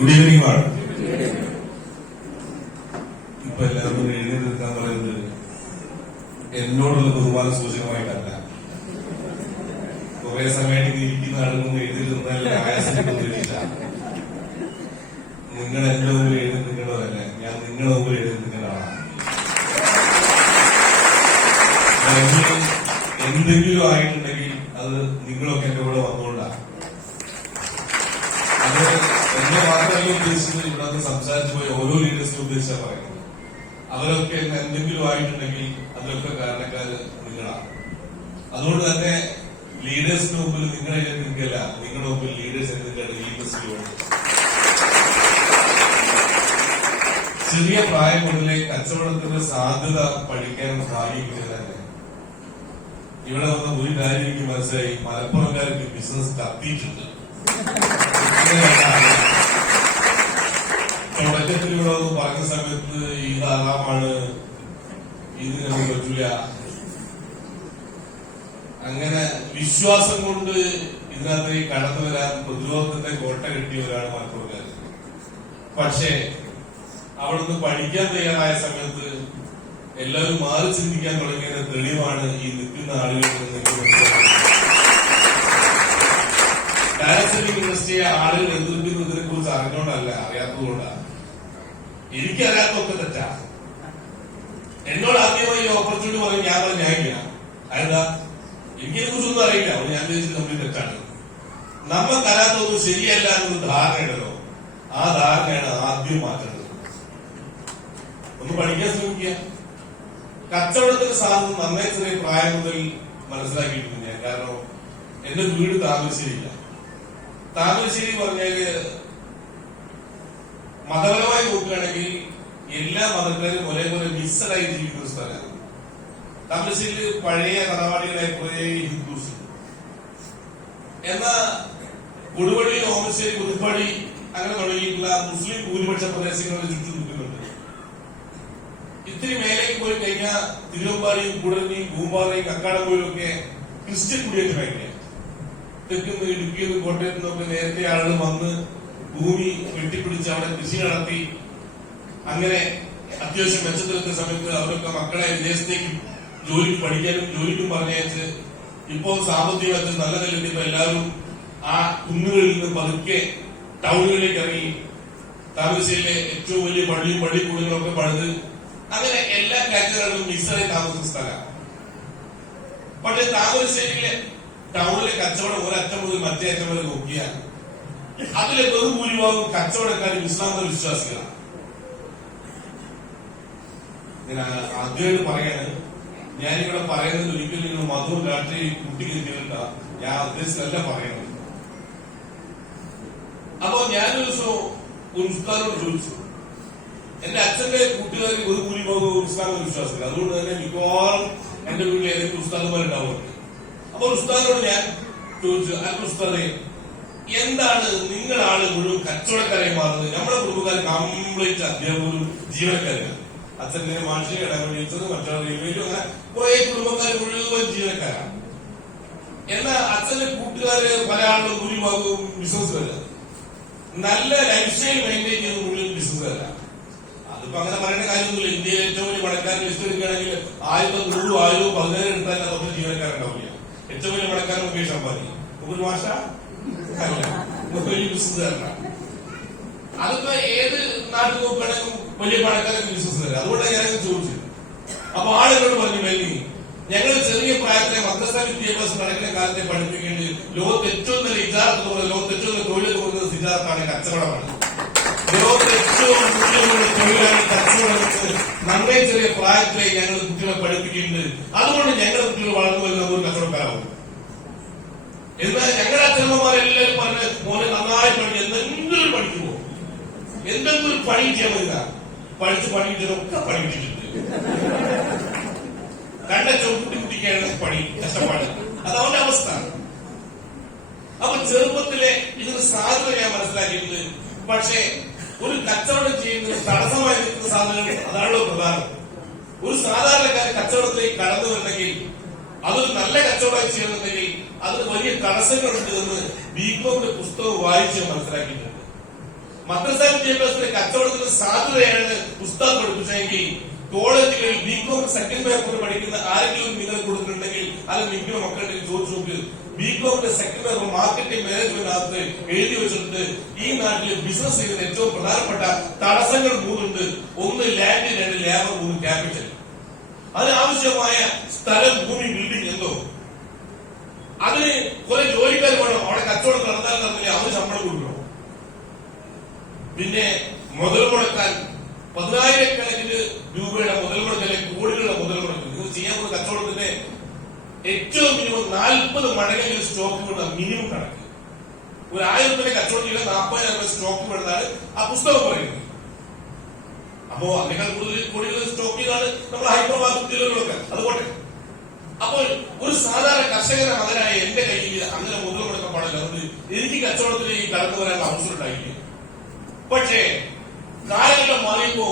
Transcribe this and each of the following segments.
Good evening ആണ്. ഇപ്പൊ എല്ലാവരും എഴുതി നിൽക്കാൻ പറയുന്നത് എന്നോടുള്ള ബഹുമാന സൂചകമായിട്ടല്ല. കുറെ സമയമായിട്ട് ഇരിക്കുന്ന ആളുകളും എഴുതി നിന്നാൽ ആയാസത്തില്ല. നിങ്ങൾ എന്റെ മുമ്പിൽ എഴുതി നിൽക്കേണ്ടതല്ല, ഞാൻ നിങ്ങളുടെ മുമ്പിൽ എഴുതി നിൽക്കേണ്ടതാണ്. എന്തെങ്കിലും ആയിട്ടുണ്ടെങ്കിൽ അത് നിങ്ങളൊക്കെ എന്റെ കൂടെ വന്നുകൊണ്ടാണ്. അത് എന്നെ മാത്രമല്ല ഉദ്ദേശിച്ചത്, ഇവിടെ നിന്ന് സംസാരിച്ചു പോയ ഓരോ ലീഡേഴ്സിനെ ഉദ്ദേശിച്ചാണ് പറയുന്നത്. അവരൊക്കെ എന്തെങ്കിലും ആയിട്ടുണ്ടെങ്കിൽ അതിലൊക്കെ കാരണക്കാര് നിങ്ങളാണ്. അതുകൊണ്ട് തന്നെ ലീഡേഴ്സിന് മുമ്പിൽ നിങ്ങൾ എഴുതി നിൽക്കല്ല, നിങ്ങളുടെ മുമ്പിൽ ലീഡേഴ്സ് എഴുതി നിൽക്കേണ്ട ലീഡേഴ്സിലുണ്ട്. ചെറിയ പ്രായം മുതലേ കച്ചവടത്തിന്റെ സാധ്യത പഠിക്കാൻ ഭാഗ്യമില്ല. ഇവിടെ വന്ന ഒരു കാര്യം എനിക്ക് മനസ്സിലായി, മലപ്പുറംകാർക്ക് ബിസിനസ് കത്തിയിട്ടുണ്ട്. തുടക്കത്തിൽ ഇവിടെ ഒന്ന് പറഞ്ഞ സമയത്ത് ഇത് അറാമാണ്, ഇത് നമുക്ക് പറ്റില്ല, അങ്ങനെ വിശ്വാസം കൊണ്ട് ഇതിനകത്ത് കടന്നു വരാൻ പ്രതിരോധത്തിന്റെ കോട്ട കെട്ടിയവരാണ് മലപ്പുറംകാർ. പക്ഷേ അവിടുന്ന് പഠിക്കാൻ തയ്യാറായ സമയത്ത് എല്ലാവരും മാറി ചിന്തിക്കാൻ തുടങ്ങിയതിന്റെ തെളിവാണ് ഈ നിൽക്കുന്ന ആളുകൾ. ഡയറക്ട് സെല്ലിംഗ് ഇൻഡസ്ട്രിയെ ആളുകൾ എതിർക്കുന്നതിനെ കുറിച്ച് അറിഞ്ഞോണ്ടല്ല, അറിയാത്തതുകൊണ്ടാണ്. എനിക്കറിയാത്തൊക്കെ തെറ്റാ. എന്നോട് ആദ്യമായി ഈ ഓപ്പർച്യൂണിറ്റി പറയും, ഞാൻ പറഞ്ഞ ന്യായില്ല. അതെന്താ, എനിക്കിനെ കുറിച്ചൊന്നും അറിയില്ല. അപ്പോൾ ഞാൻ വിചാരിച്ചത് കംപ്ലീറ്റ് തെറ്റാണ്. നമ്മക്കറിയാത്തൊന്നും ശരിയല്ല എന്നൊരു ധാരണയുണ്ടല്ലോ, ആ ധാരണയാണ് ആദ്യം മാറ്റേണ്ടത്. ഒന്ന് പഠിക്കാൻ ശ്രമിക്കുക. കച്ചവടത്തിന് സാധ്യത നന്നായി ചെറിയ പ്രായം മുതൽ മനസ്സിലാക്കിയിട്ടുണ്ട് ഞാൻ. കാരണം എന്റെ വീട് താമരശ്ശേരിയില്ല. താമരശ്ശേരി പറഞ്ഞാല് മതപരമായി നോക്കുകയാണെങ്കിൽ എല്ലാ മതക്കാരും ഒരേപോലെ മിക്സഡായി ജീവിക്കുന്ന സ്ഥലമാണ്. താമരശ്ശേരിയിൽ പഴയ തറവാടികളായി കുറെ ഹിന്ദുസ്, എന്നാ കൊടുവള്ളി, ഓമശ്ശേരി, പുതുപ്പാടി അങ്ങനെ തുടങ്ങിയിട്ടുള്ള മുസ്ലിം ഭൂരിപക്ഷ പ്രദേശങ്ങളുടെ ചുറ്റും നിൽക്കുന്നുണ്ട്. ഇത്തിരി മേലേക്ക് പോയി കഴിഞ്ഞാൽ തിരുവമ്പാടിയും കുടലിനെയും പൂമ്പാറയും കക്കാടംപോയിലും ഒക്കെ ക്രിസ്ത്യൻ കുടിയേറ്റമായില്ലേ. തെക്കുന്ന് ഇടുക്കിയിൽ കോട്ടയത്തു നിന്നൊക്കെ നേരത്തെ ആളുകൾ വന്ന് ഭൂമി വെട്ടിപ്പിടിച്ച് അവിടെ കൃഷി നടത്തി അങ്ങനെ അത്യാവശ്യം മെച്ചത്തിലെത്തിയ സമയത്ത് അവരൊക്കെ മക്കളെ വിദേശത്തേക്ക് ജോലിക്ക് പഠിക്കാനും ജോലിക്കും പറഞ്ഞയച്ച് ഇപ്പോൾ സാമ്പത്തികമായിട്ട് നല്ല നിലനിൽക്കുമ്പോൾ എല്ലാവരും ആ കുന്നുകളിൽ നിന്ന് പതുക്കെ ടൗണുകളിലേക്ക് ഇറങ്ങി താമരശ്ശേരിയിലെ ഏറ്റവും വലിയ പള്ളിയും പള്ളിക്കൂടങ്ങളൊക്കെ പണിത് അങ്ങനെ എല്ലാ കാറ്റഗറികളും മിക്സായി താമസിക്കുന്ന സ്ഥലമാണ്. പക്ഷെ താമരശ്ശേരിയിലെ ടൗണിലെ കച്ചവടം ഒരറ്റം മുതൽ മറ്റേ അറ്റം വരെ നോക്കിയാൽ അതിലെ ബഹുഭൂരിഭാഗം കച്ചവടക്കാരും ഇസ്ലാം മത വിശ്വാസികളാണ്. ഞാൻ ആദ്യമായിട്ട് പറയാണ്, ഞാനിവിടെ പറയുന്നത് ഒരിക്കലും നിങ്ങൾ മതവും രാഷ്ട്രീയം കൂട്ടിക്കെത്തിയില്ല, ഞാൻ ഉദ്ദേശിച്ചല്ല പറയുന്നത്. അപ്പോ ഞാനൊരു ദിവസം ഒരു ഉസ്താദിനോട് ചോദിച്ചു, എന്റെ അച്ഛന്റെ കൂട്ടുകാർക്ക് ബഹുഭൂരിഭാഗവും ഇസ്ലാം വിശ്വാസികൾ, അതുകൊണ്ട് തന്നെ മിക്കവാറും എന്റെ വീട്ടിൽ ഏതെങ്കിലും ഉസ്താദുമാരുണ്ടാവുന്നുണ്ട്. അപ്പൊ ഉസ്താദിനോട് ഞാൻ ചോദിച്ചു, അല്ല ഉസ്താദെ, എന്താണ് നിങ്ങളാണ് മുഴുവൻ കച്ചവടക്കാരായി മാറുന്നത്? നമ്മുടെ കുടുംബക്കാർ കംപ്ലീറ്റ് അധ്യാപകരും ജീവനക്കാരാണ്. അച്ഛനെ മാഷിനെ ഇടപെടി ടീച്ചർ, മറ്റുള്ള റെയിൽവേയിലും അങ്ങനെ കുറെ കുടുംബക്കാർ മുഴുവൻ ജീവനക്കാരാണ്. എന്നാൽ അച്ഛന്റെ കൂട്ടുകാര് പല ആളുകളും ഭൂരിഭാഗവും ബിസിനസ്സുകാരാണ്. നല്ല ലൈഫ് സ്റ്റൈൽ മെയിൻറ്റെയിൻ ചെയ്യുന്ന മുഴുവൻ ബിസിനസ്സുകാരാണ്. അതിപ്പോ അങ്ങനെ പറയേണ്ട കാര്യമൊന്നുമില്ല. ഇന്ത്യയിൽ ഏറ്റവും വലിയ പണക്കാരൻ ലിസ്റ്റ് എടുക്കുകയാണെങ്കിൽ 1100, 1000, 17 എടുത്താൽ അതൊക്കെ ജീവനക്കാരുണ്ടാവില്ല. ഏറ്റവും വലിയ പണക്കാരൻ മുകേഷ് അംബാനി, ഒരു ഭാഷ വലിയ ബിസിനസ്സുകാരനാണ്. അതിപ്പോ ഏത് നാട്ടിൽ നോക്കുകയാണെങ്കിൽ വലിയ പണക്കാരൊക്കെ ബിസിനസ്സുകാരൻ. അതുകൊണ്ടാണ് ഞാനത് ചോദിച്ചത്. അപ്പൊ ആളുകളോട് പറഞ്ഞു, മെല്ലി ഞങ്ങൾ ചെറിയ പ്രായത്തിലെ മദ്രസ വിദ്യാഭ്യാസം നടക്കുന്ന കാലത്തെ പഠിപ്പിക്കേണ്ടി ലോകത്ത് ഏറ്റവും നല്ല ഇജാറത്ത് എന്ന് പറയുന്നത്, ലോകത്ത് ഏറ്റവും നല്ല തൊഴിൽ കൊടുക്കുന്നത് ഇജാറത്താണ്, കച്ചവടമാണ്. ലോകത്ത് ഏറ്റവും മൂല്യമുള്ള തൊഴിലാണ് കച്ചവടം. നന്നായി ചെറിയ പ്രായത്തിലെ ഞങ്ങൾ കുട്ടികളെ പഠിപ്പിക്കുന്നുണ്ട്. അതുകൊണ്ട് ഞങ്ങളുടെ കുട്ടികൾ വളർന്നു വരുന്ന ഒരു കച്ചവടക്കാരാവും. എന്നാൽ ഞങ്ങളുടെ അച്ഛനമ്മമാരെല്ലാവരും പറഞ്ഞ മോനെ നന്നായി പഠിക്കും, എന്തെങ്കിലും പഠിക്കുമോ, എന്തെങ്കിലും പണി ചെയ്യാൻ പറ്റില്ല. പഠിച്ച് പണിയിട്ടൊക്കെ പണി കിട്ടിയിട്ടുണ്ട്. കണ്ട ചവിട്ടി കുട്ടിക്കാണ് പണി, കഷ്ടപ്പാട്. അത് അവന്റെ അവസ്ഥ. അപ്പൊ ചെറുപ്പത്തിലെ ഇതിന് സാധ്യത ഞാൻ മനസ്സിലാക്കിയിട്ടുണ്ട്. പക്ഷേ ഒരു കച്ചവടം ചെയ്യുന്നതിന് തടസ്സമായി നിൽക്കുന്ന സാധനങ്ങൾ അതാണല്ലോ പ്രധാനം. ഒരു സാധാരണക്കാരൻ കച്ചവടത്തിലേക്ക് കടന്നു വരണമെങ്കിൽ, അതൊരു നല്ല കച്ചവടം ചെയ്യണമെന്നുണ്ടെങ്കിൽ അതിന് വലിയ തടസ്സങ്ങളുണ്ട് എന്ന് ബികോമിന്റെ പുസ്തകം വായിച്ച് മനസ്സിലാക്കിയിട്ടുണ്ട്. മദ്രസ വിദ്യാഭ്യാസത്തിന്റെ കച്ചവടത്തിന് സാധ്യതയാണ് ഉസ്താദ് പഠിപ്പിച്ചതെങ്കിൽ കോളേജുകളിൽ ബികോം സെക്കൻഡ് പേപ്പർ പഠിക്കുന്ന ആരെങ്കിലും നിങ്ങൾ കൊടുത്തിട്ടുണ്ടെങ്കിൽ അത് നിങ്ങളുടെ മക്കളുടെ ചോദിച്ചു നോക്ക്. ബികോമിന്റെ സെക്കൻഡ് പേപ്പർ മാർക്കറ്റിംഗ് മാനേജ്മെന്റിനകത്ത് എഴുതി വെച്ചിട്ടുണ്ട് ഈ നാട്ടിലെ ബിസിനസ് ചെയ്യുന്ന ഏറ്റവും പ്രധാനപ്പെട്ട തടസ്സങ്ങൾ 3 ഉണ്ട്. 1 ലാൻഡ്, 2 ലേബർ, 3 ക്യാപിറ്റൽ. അതിനാവശ്യമായ സ്ഥലം, ഭൂമി, ബിൽഡിംഗ് എന്തോ അതിന് കുറെ ജോലിക്കാർ വേണം. അവിടെ കച്ചവടം നടന്നില്ല അവന് ശമ്പളം കൊടുക്കണം. പിന്നെ മുതൽ മുടക്കാൻ 10,000-കണക്കിന് രൂപയുടെ മുതൽ മുടക്കല്ലേ, കോടികളുടെ മുതൽ മുടക്ക്. നിങ്ങൾ ചെയ്യാൻ പോകുന്ന കച്ചവടത്തിന്റെ ഏറ്റവും മിനിമം 40 മടങ്ങെങ്കിലും സ്റ്റോക്ക് വേണ്ട മിനിമം കണക്ക്. ഒരു 1000 രൂപയുടെ കച്ചവടം ചെയ്താൽ 40,000 രൂപ സ്റ്റോക്ക് വേണ്ടതാണ് ആ പുസ്തകം പറയുന്നത്. അപ്പോ അതിനേക്കാൾ കൂടുതൽ കോടികൾ സ്റ്റോക്ക് ചെയ്താണ് നമ്മൾ ഹൈദരാബാദ് ജില്ലകളിലൊക്കെ. അതുകൊണ്ട് അപ്പോൾ ഒരു സാധാരണ കർഷകന്റെ മകനായ എന്റെ കയ്യിൽ അങ്ങനെ മുതൽ മുടക്കാൻ പാടില്ല. അതുകൊണ്ട് എനിക്ക് കച്ചവടത്തിലേക്ക് കടന്നു വരാനുള്ള അവസരം ഉണ്ടായില്ല. പക്ഷേ കാലഘട്ടം മാറിയപ്പോ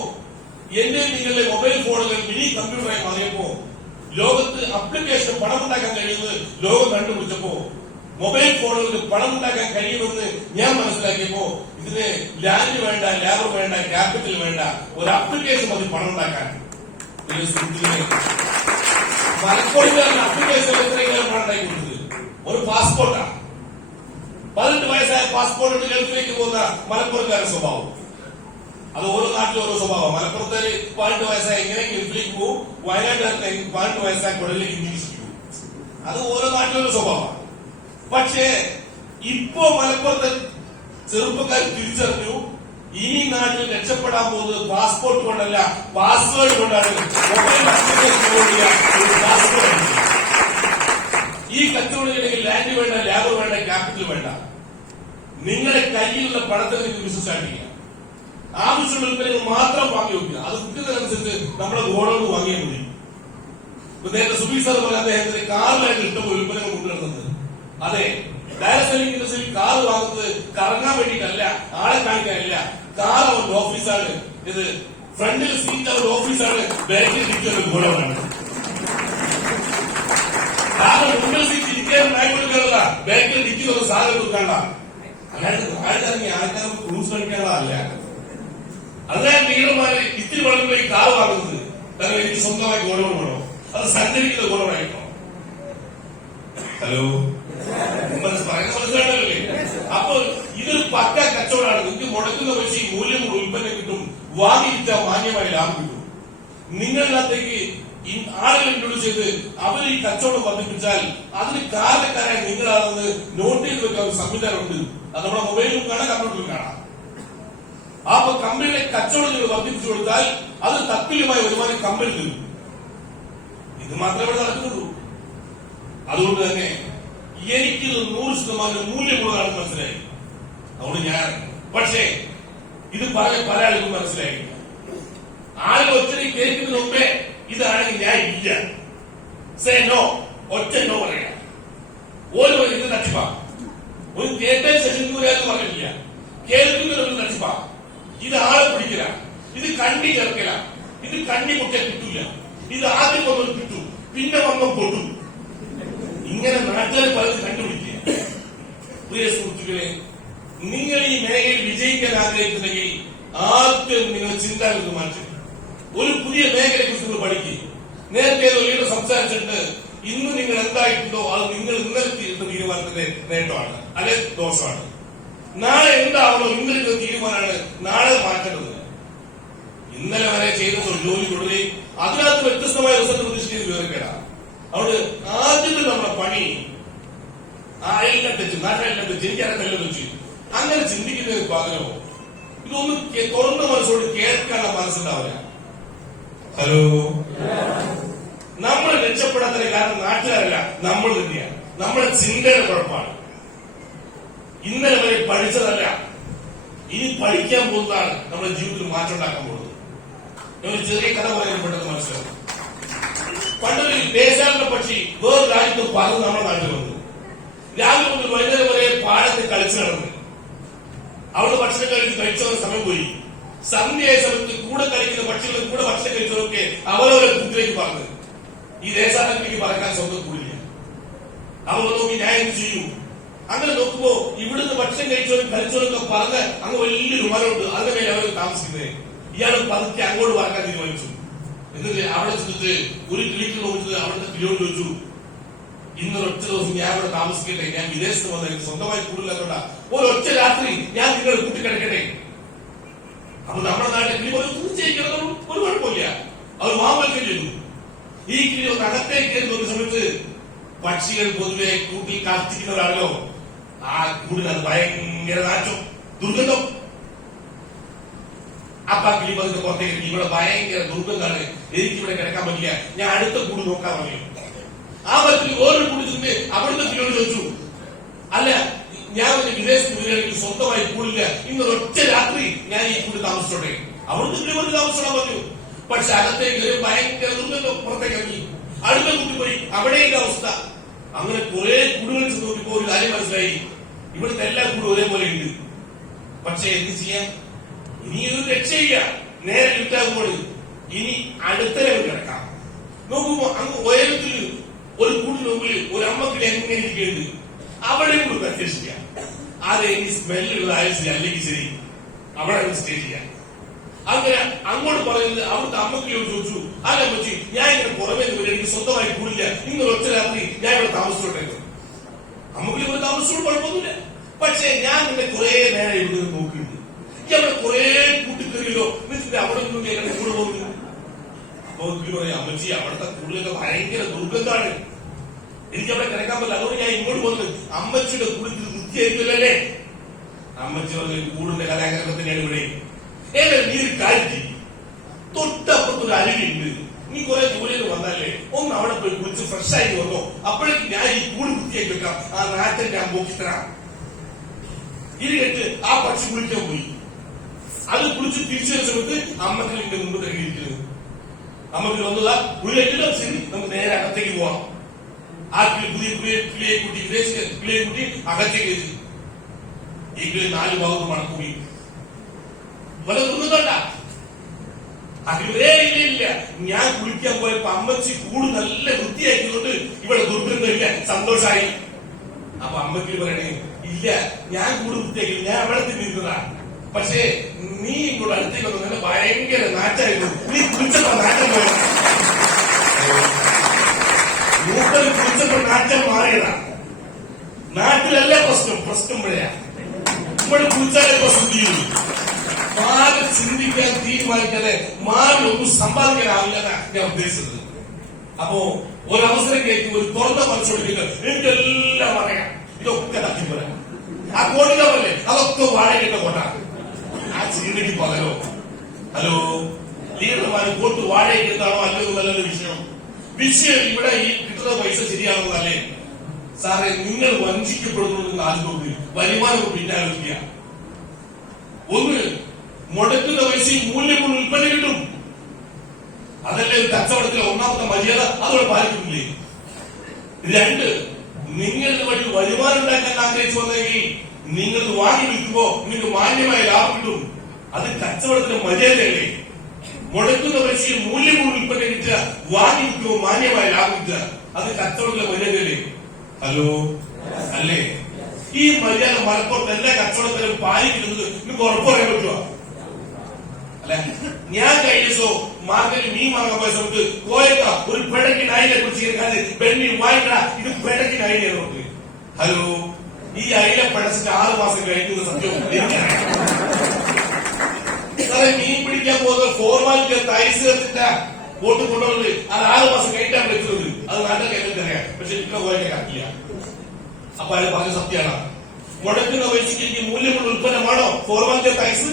എന്റെ നിങ്ങളുടെ മൊബൈൽ ഫോണുകൾ മിനി കമ്പ്യൂട്ടറായി മാറിയപ്പോ ലോകത്ത് അപ്ലിക്കേഷൻ പണമുണ്ടാക്കാൻ കഴിയുന്നത് ലോകം കണ്ടുപിടിച്ചപ്പോ മൊബൈൽ ഫോണുകൾക്ക് പണമുണ്ടാക്കാൻ കഴിയുമെന്ന് ഞാൻ മനസ്സിലാക്കിയപ്പോ ഇതിന് ലാൻഡ് വേണ്ട, ലേബർ വേണ്ട, ക്യാപിറ്റൽ വേണ്ട, ഒരു ആപ്ലിക്കേഷൻ മതി പണം ഉണ്ടാക്കാൻ. മലപ്പുറം ആപ്ലിക്കേഷൻ എത്രയെങ്കിലും പണം ഉണ്ടാക്കി കൊടുത്തത് ഒരു പാസ്പോർട്ടാണ്. 18 വയസ്സായ പാസ്പോർട്ട് ഗൾഫിലേക്ക് പോകുന്ന മലപ്പുറക്കാരുടെ സ്വഭാവം. അത് ഓരോ നാട്ടിലും ഓരോ സ്വഭാവം. മലപ്പുറത്തേര് 18 വയസ്സായി എങ്ങനെ ഗൾഫിലേക്ക് പോകും, വയനാട്ടുകാർക്ക് 18 വയസ്സായ കുടലിലേക്ക് ഇംഗ്ലീഷ് പോകും. അത് ഓരോ നാട്ടിലും സ്വഭാവം. പക്ഷേ ഇപ്പോ മലപ്പുറത്തെ ചെറുപ്പക്കാർ തിരിച്ചറിഞ്ഞു ഇനി നാട്ടിൽ രക്ഷപ്പെടാൻ പോകുന്നത് പാസ്പോർട്ട് കൊണ്ടല്ല, പാസ്വേഡ് കൊണ്ടാണ്. Mobile password. ഈ കച്ചവടത്തിലേക്ക് ലാൻഡ് വേണ്ട, ലേബർ വേണ്ട, ക്യാപിറ്റൽ വേണ്ട. നിങ്ങളുടെ കയ്യിലുള്ള പണത്തെ നിങ്ങൾക്ക് ബിസിനസ് സ്റ്റാർട്ട് ചെയ്യാം. ആവശ്യമുള്ള ഉൽപ്പന്നങ്ങൾ മാത്രം വാങ്ങി വെക്കുക. അത് കിട്ടുന്നതനുസരിച്ച് നമ്മുടെ ഗോഡൌൺ വാങ്ങിയാൽ മതി. നേരത്തെ സുബീർ സാർ പോലെ അദ്ദേഹത്തിന് കാറിലായിട്ട് ഇഷ്ടംപോലെ ഉൽപ്പന്നങ്ങൾ കൊണ്ടുവരുന്നത്. അതെ, ഡയറക്ട് സെല്ലിംഗ് ഇൻഡസ്ട്രിയിൽ കാർ വാങ്ങുന്നത് കറങ്ങാൻ വേണ്ടിയിട്ടല്ല, ആളെ കാണിക്കാനല്ല. കാർ അവരുടെ ഓഫീസാണ്. ഇത് ഫ്രണ്ടിൽ സീറ്റ് അവരുടെ ഓഫീസാണ്, ബാക്കിൽ സീറ്റ് ഗോഡൌണാണ്. കാരണം മുന്നിൽ സീറ്റ് ഇരിക്കാൻ കയറുക, ബാക്കിൽ ഡിക്കുന്ന സാധനം കൊടുക്കണ്ട. അല്ലാണ്ട് ആൾക്കാരെങ്കിൽ ആൾക്കാർ ക്രൂസ് കളിക്കാനുള്ളതല്ല. അതിനാൽ ലീഡർമാര് ഇത്തിരി വളരുമ്പോ ഈ കാർ വാങ്ങുന്നത് കാരണം എനിക്ക് സ്വന്തമായി ഗോഡൌൺ വേണോ, അത് സഞ്ചരിക്കുന്ന ഗോഡൌൺ ആയിട്ടോ. ഹലോ, മനസ്സിലാണല്ലേ? അപ്പൊ ഇതൊരു പക്ക കച്ചവടമാണ്. നിങ്ങൾക്ക് മുടക്കുന്ന പൈസ മൂല്യമുള്ള ഉൽപ്പന്നം കിട്ടും, വാങ്ങിച്ചാൽ മാന്യമായ ലാഭം കിട്ടും. നിങ്ങളിനകത്തേക്ക് ആളുകൾ ഇൻട്രോഡ്യൂസ് ചെയ്ത് അവർ ഈ കച്ചവടം വർദ്ധിപ്പിച്ചാൽ അതിന് കാരണക്കാരായ നിങ്ങളാണെന്ന് നോട്ട് ചെയ്ത് വെക്കാൻ ഒരു സംവിധാനമുണ്ട്. അത് നമ്മുടെ മൊബൈലിലും കാണാം, കമ്പ്യൂട്ടറിലും കാണാം. അപ്പൊ കമ്പനിയുടെ കച്ചവടം നിങ്ങൾ വർദ്ധിപ്പിച്ചു കൊടുത്താൽ അത് തത്തുല്യമായ വരുമാനം കമ്പനി തരും. ഇത് മാത്രമേ നടക്കുന്നുള്ളൂ. അതുകൊണ്ട് തന്നെ എനിക്കിത് 100% മൂല്യമുള്ളതാണെന്ന് മനസ്സിലായി. അതുകൊണ്ട് ഞാൻ പക്ഷേ ഇത് പല ആളുകൾക്കും മനസ്സിലായില്ല. ആളുകൾ ഒറ്റ കേൾക്കുന്നതിന് മുമ്പേ ഇതാണെങ്കിൽ ഞാൻ ഇല്ല, സേ നോ, ഒറ്റ നോ പറയാം. ഓരോ ഇത് തട്ടിപ്പാ. ഒരു കേട്ടേ സെഷൻ പറഞ്ഞിട്ടില്ല, കേൾക്കുന്നതിനൊരു തട്ടിപ്പാ. ഇത് ആളെ പിടിക്കില്ല, ഇത് കണ്ണി ചേർക്കില്ല, ഇത് കണ്ണി പൊട്ടിയാൽ കിട്ടൂല, ഇത് ആദ്യം വന്നു കിട്ടും, പിന്നെ വന്നു പൊട്ടും. ഇങ്ങനെ നാട്ടുകാർ പലതും കണ്ടുപിടിക്കുക. പ്രിയ സുഹൃത്തുക്കളെ, നിങ്ങൾ ഈ മേഖലയിൽ വിജയിക്കാൻ ആഗ്രഹിക്കുന്നെങ്കിൽ ആദ്യം നിങ്ങൾ ചിന്താഗതി മാറ്റും. ഒരു പുതിയ മേഖലയെ കുറിച്ച് നിങ്ങൾ പഠിക്കുക. നേരത്തെ ഏതോ ലീഡർ സംസാരിച്ചിട്ട് ഇന്ന് നിങ്ങൾ എന്തായിട്ടുണ്ടോ അത് നിങ്ങൾ ഇന്നലെ തീരുമാനത്തിന്റെ നേട്ടമാണ്, അല്ലെ ദോഷമാണ്. നാളെ എന്താവണോ ഇന്നലെ തീരുമാനമാണ് നാളെ മാറ്റേണ്ടത്. ഇന്നലെ വരെ ചെയ്ത ഒരു ജോലി തുടരുകയും അതിനകത്ത് വ്യത്യസ്തമായ റിസൾട്ട് പ്രതീക്ഷിക്കുന്നത് വിവരക്കേടാണ്. അതുകൊണ്ട് ആദ്യത്തെ നമ്മുടെ പണി എല്ലാം തെച്ചു, നാട്ടിലെല്ലാം തെച്ചു, എനിക്കറിയാം തെച്ചു, അങ്ങനെ ചിന്തിക്കുന്നതിന് പകരമോ ഇതൊന്നും തുറന്ന മനസ്സോട് കേൾക്കാനുള്ള മനസ്സുണ്ടാവില്ല. ഹലോ, നമ്മൾ രക്ഷപ്പെടാത്തതിന് കാരണം നാട്ടുകാരല്ല, നമ്മൾ തന്നെയാണ്. നമ്മുടെ ചിന്തയുടെ കുഴപ്പമാണ്. ഇന്നലെ വരെ പഠിച്ചതല്ല, ഇനി പഠിക്കാൻ പോകുന്നതാണ് നമ്മുടെ ജീവിതത്തിൽ മാറ്റം ഉണ്ടാക്കാൻ പോകുന്നത്. ഒരു ചെറിയ കഥ പറയാൻ പെട്ടെന്ന് മനസ്സിലാവും. പണ്ടൊരു ദേശാടന പക്ഷി വേറെ രാജ്യത്ത് പറന്ന് നമ്മുടെ നാട്ടിൽ വന്നു. രാവിലെ മുതൽ വൈകുന്നേരം വരെ പാടത്ത് കളിച്ചു നടന്നു. അവിടെ ഭക്ഷണം കഴിച്ചവർ സമയം പോയി. സന്ധ്യയായ സമയത്ത് കൂടെ കളിക്കുന്ന പക്ഷികളും കൂടെ ഭക്ഷണം കഴിച്ചവരൊക്കെ അവരവരെ കൂട്ടിലേക്ക് പറഞ്ഞു. ഈ ദേശാടനത്തിലേക്ക് പറക്കാൻ സ്വന്തം കൂടില്ല. അവർ നോക്കി ഞാൻ എന്ത് ചെയ്യും? അങ്ങനെ നോക്കുമ്പോ ഇവിടുന്ന് ഭക്ഷണം കഴിച്ചോലും കളിച്ചോലൊക്കെ പറഞ്ഞ് അങ്ങ് വലിയൊരു മരമുണ്ട്, അതിന്റെ മേലെ അവർ താമസിക്കുന്നത്. ഇയാൾ പതുക്കെ അങ്ങോട്ട് പറക്കാൻ തീരുമാനിച്ചു. എന്നിട്ട് അവിടെ ചെന്നിട്ട് ഒരു കിളിക്ക് നോക്കിട്ട് അവിടുത്തെ കിളിയോട് ചോദിച്ചു, ഇന്നൊരൊറ്റ ദിവസം ഞാൻ അവിടെ താമസിക്കട്ടെ, ഞാൻ വിദേശത്ത് വന്ന എനിക്ക് സ്വന്തമായി കൂടുതലാത്തോണ്ട ഒരൊറ്റ രാത്രി ഞാൻ നിങ്ങളെ കൂട്ടിക്കിടക്കട്ടെ. അപ്പൊ നമ്മുടെ നാട്ടിലെ കിളി പറഞ്ഞു, തീർച്ചയായിട്ടും ഒരു കുഴപ്പമില്ല. അവർ വാങ്ങുകയും ചെയ്തു. ഈ കിളി ഒന്ന് അകത്തേക്ക് കയറി നോക്കുന്ന സമയത്ത് പക്ഷികൾ പൊതുവെ കൂട്ടിൽ കാത്തിരിക്കുന്നവരാണല്ലോ, ആ കൂടിന് അത് ഭയങ്കര നാറ്റം, ദുർഗന്ധം. അപ്പൊ കിളി പതിന്റെ പുറത്തേക്ക്, ഇവിടെ ഭയങ്കര ദുർഗന്ധാണ്, എനിക്കിവിടെ കിടക്കാൻ പറ്റില്ല, ഞാൻ അടുത്ത കൂട് നോക്കാൻ പറഞ്ഞു. ആ മരത്തിൽ ഓരോ കൂടി ചെന്ന് അവിടുത്തെ കിളിയോട് ചോദിച്ചു, അല്ല ഞാൻ ഒരു വിദേശത്ത് വരികയാണെങ്കിൽ സ്വന്തമായി കൂടില്ല, ഇന്നൊരൊറ്റ രാത്രി ഞാൻ ഈ കൂടി താമസിച്ചോട്ടെ. അവിടുത്തെ കിളി കൊണ്ട് താമസിച്ചോളാൻ പറഞ്ഞു. പക്ഷെ അകത്തേക്ക് ഒരു ഭയങ്കര ദുർഗന്ധം പുറത്തേക്ക് ഇറങ്ങി. അടുത്ത കൂട്ടി പോയി, അവിടെയുള്ള അവസ്ഥ. അങ്ങനെ കുറെ കൂടുകൾ ചെന്ന് നോക്കിയപ്പോ ഒരു കാര്യം മനസ്സിലായി, ഇവിടുത്തെ എല്ലാ കൂടും ഒരേപോലെ ഉണ്ട്. പക്ഷെ എന്ത് ചെയ്യാം, ഇനി ഒരു രക്ഷയില്ല, നേരെ കിട്ടാകുമ്പോൾ ഇനി അടുത്ത ലെവൽ കിടക്കാം. നോക്കുമ്പോ അങ്ങ് ഉയരത്തിൽ ഒരു കൂടിന് മുമ്പിൽ ഒരു അമ്മക്കിളി എങ്ങനെ ഇരിക്കുന്നുണ്ട്, അവിടെ കൂടി അന്വേഷിക്കാം. അത് ഇനി സ്മെല്ലുള്ളതായാലും ശരി, അല്ലെങ്കിൽ ശരി അവിടെ സ്റ്റേ ചെയ്യാം. അങ്ങനെ അങ്ങോട്ട് പറയുന്നത് അവിടുത്തെ അമ്മക്കിളിയോട് ചോദിച്ചു, അല്ല അമ്മച്ചി ഞാൻ ഇങ്ങനെ പുറമേ വരും, എനിക്ക് സ്വന്തമായി കൂടില്ല, ഇന്നൊരൊറ്റ രാത്രി ഞാൻ ഇവിടെ താമസിച്ചോട്ടെ. അമ്മക്കിളി ഇവിടെ താമസിച്ചോട് കുഴപ്പമൊന്നുമില്ല, പക്ഷെ ഞാൻ നിന്നെ കുറെ നേരം ഇവിടെ നോക്കിയിട്ടുണ്ട്, ഈ അവിടെ കുറെ കൂട്ടിക്കറിയല്ലോ, എന്നിട്ട് അവിടെ നിന്നും കേൾക്കാൻ കൂടെ പോകുന്നു. അപ്പൊ പറയാം, അമ്മച്ചി അവിടുത്തെ കൂടുതലൊക്കെ ഭയങ്കര ദുർഗന്ധാണ്, എനിക്ക് അവിടെ കിടക്കാൻ പറ്റില്ല, അതുകൊണ്ട് ഞാൻ ഇങ്ങോട്ട് പോകുന്നത്. അമ്മച്ചിയുടെ കൂടുതൽ വൃത്തിയായിരിക്കുമല്ലേ. അമ്മച്ചി പറഞ്ഞ കൂടിന്റെ കലാകാരനെ തന്നെയാണ് ഇവിടെ. ഏതായാലും നീ ഒരു കാര്യം ചെയ്യും, തൊട്ടപ്പുറത്തൊരു അരുവിയുണ്ട്, നീ കുറെ ദൂരേക്ക് വന്നല്ലേ, ഒന്ന് അവിടെ പോയി കുളിച്ച് ഫ്രഷ് ആയി വന്നോ, അപ്പോഴേക്ക് ഞാൻ ഈ കൂട് വൃത്തിയാക്കി വെക്കാം, ആ നാട്ടിൽ ഞാൻ പോക്കിത്തരാം. ഇത് കേട്ട് ആ പക്ഷി കുളിക്കാൻ പോയി. അത് കുളിച്ച് തിരിച്ചു വരുന്ന സമയത്ത് അമ്മക്കിളിന്റെ മുമ്പ് തിരഞ്ഞിരിക്കുന്നത്. അമ്മക്ക് വന്നതാ കുളി കഴിഞ്ഞിട്ടോ, ശരി നമുക്ക് നേരെ അകത്തേക്ക് പോവാം. ആ പുതിയ കിളിയെ കൂട്ടി, വിദേശ കിളിയെ കൂട്ടി അകത്തേക്ക് വെച്ചു. ഈ കിളി 4 ഭാഗത്ത് മണക്കൂടി വല്ല തുറന്നുകൊണ്ട അതിലേ ഇല്ല. ഞാൻ കുളിക്കാൻ പോയപ്പോ അമ്മച്ചി കൂട് നല്ല വൃത്തിയാക്കിയതുകൊണ്ട് ഇവിടെ ദുർഗന്ധമില്ല, സന്തോഷായി. അപ്പൊ അമ്മക്ക് പറയണേ, ഇല്ല ഞാൻ കൂട് വൃത്തിയാക്കി, ഞാൻ അവിടെ നിന്നതാ, പക്ഷേ നീ ഇങ്ങോട്ട് അടുത്തേക്ക് വന്നത് ഭയങ്കര നാറ്റായിരുന്നു, നീ കുളിച്ചപ്പോ നാറ്റം പോയത്, മൂപ്പർ കുളിച്ചപ്പോ നാറ്റം മാറിയതാ. നാട്ടിലല്ല പ്രശ്നം, പ്രശ്നം ഇവിടെയാ. ഇവിടെ കുളിച്ചാലേ പ്രശ്നം ചെയ്യുന്നു. മാറി ചിന്തിക്കാൻ തീരുമാനിക്കാതെ മാറി ഒന്നും സമ്പാദിക്കാനാവില്ലെന്നാ ഞാൻ ഉദ്ദേശിച്ചത്. അപ്പോ ഒരവസരം കേൾക്കും, ഒരു തുറന്ന മനസ്സോടിക്കുക, എനിക്കെല്ലാം അറിയാം, ഇതൊക്കെ തട്ടിപ്പോരാ. ആ കോട്ടിലല്ലേ അതൊക്കെ വാടകയിട്ട കോട്ട, ആ ചീരടിക്ക് പകരോ. ഹലോ, ലീഡർമാര് കോട്ട് വാടകയ്ക്കെത്താണോ അല്ലയോ നല്ലൊരു വിഷയം. വിഷയം ഇവിടെ ഈ കിട്ടുന്ന പൈസ ശരിയാവുന്നതല്ലേ സാറേ. നിങ്ങൾ വഞ്ചിക്കപ്പെടുന്നു ആലോചിക്കുക, വരുമാനം പിന്നാലോചിക്കുക. ഒന്ന്, മുടക്കുന്ന പൈസയും മൂല്യമുള്ള ഉൽപ്പന്നം കിട്ടും, അതല്ലേ ഒരു കച്ചവടത്തിലെ ഒന്നാമത്തെ മര്യാദ, അതോടെ പാലിക്കുന്നില്ലേ. 2, നിങ്ങൾ വഴി വരുമാനം ഉണ്ടാക്കാൻ ആഗ്രഹിച്ചു വന്നെങ്കിൽ നിങ്ങൾ വാങ്ങി വിൽക്കുമ്പോ നിങ്ങൾക്ക് മാന്യമായ ലാഭം കിട്ടും, അത് കച്ചവടത്തിന്റെ മര്യാദയല്ലേ. മുടക്കുന്ന പൈസയും മൂല്യമുള്ള ഉൽപ്പന്നം കിട്ടുക, വാങ്ങി വിൽക്കുമ്പോൾ മാന്യമായ ലാഭം കിട്ടുക, അത് കച്ചവടത്തിലെ മര്യാദയല്ലേ. ഹലോ, അല്ലേ? ഈ മര്യാദ മലപ്പുറത്ത് എല്ലാ കച്ചവടത്തിലും പാലിക്കുന്നത് നിങ്ങൾക്ക് ഉറപ്പ് പറയാൻ പറ്റുമോ? അല്ലെ, ഞാൻ കഴിഞ്ഞ ദിവസം മാർക്കറ്റിൽ മീൻ വാങ്ങാൻ പോയ സമയത്ത് കോയക്ക ഒരു പിടക്കിന് അയിലെ കുറിച്ച് വെണ്ണി വായിക്കട, ഇത് പിടക്കിന് അയിലാണ് നോക്ക്. ഹലോ, ഈ അയില പിടച്ചിട്ട് 6 മാസം കഴിക്കുന്ന സത്യം സാറേ. മീൻ പിടിക്കാൻ പോകുന്ന ഫോർമാലിറ്റി ഐസ് ചേർത്തിട്ട ബോട്ട് കൊണ്ടുവന്നത്, അത് 6 മാസം കഴിഞ്ഞിട്ടാണ് വെക്കുന്നത്, അത് നാട്ടിൽ കേൾക്കറിയാം, പക്ഷെ ഇപ്പൊ കോയക്ക കാട്ടില്ല. അപ്പൊ അയാൾ പറഞ്ഞ സത്യമാണ്. മുടക്കുന്ന പൈസക്ക് എനിക്ക് മൂല്യമുള്ള ഉൽപ്പന്നമാണോ ഫോർമാലിറ്റി ഐസ്?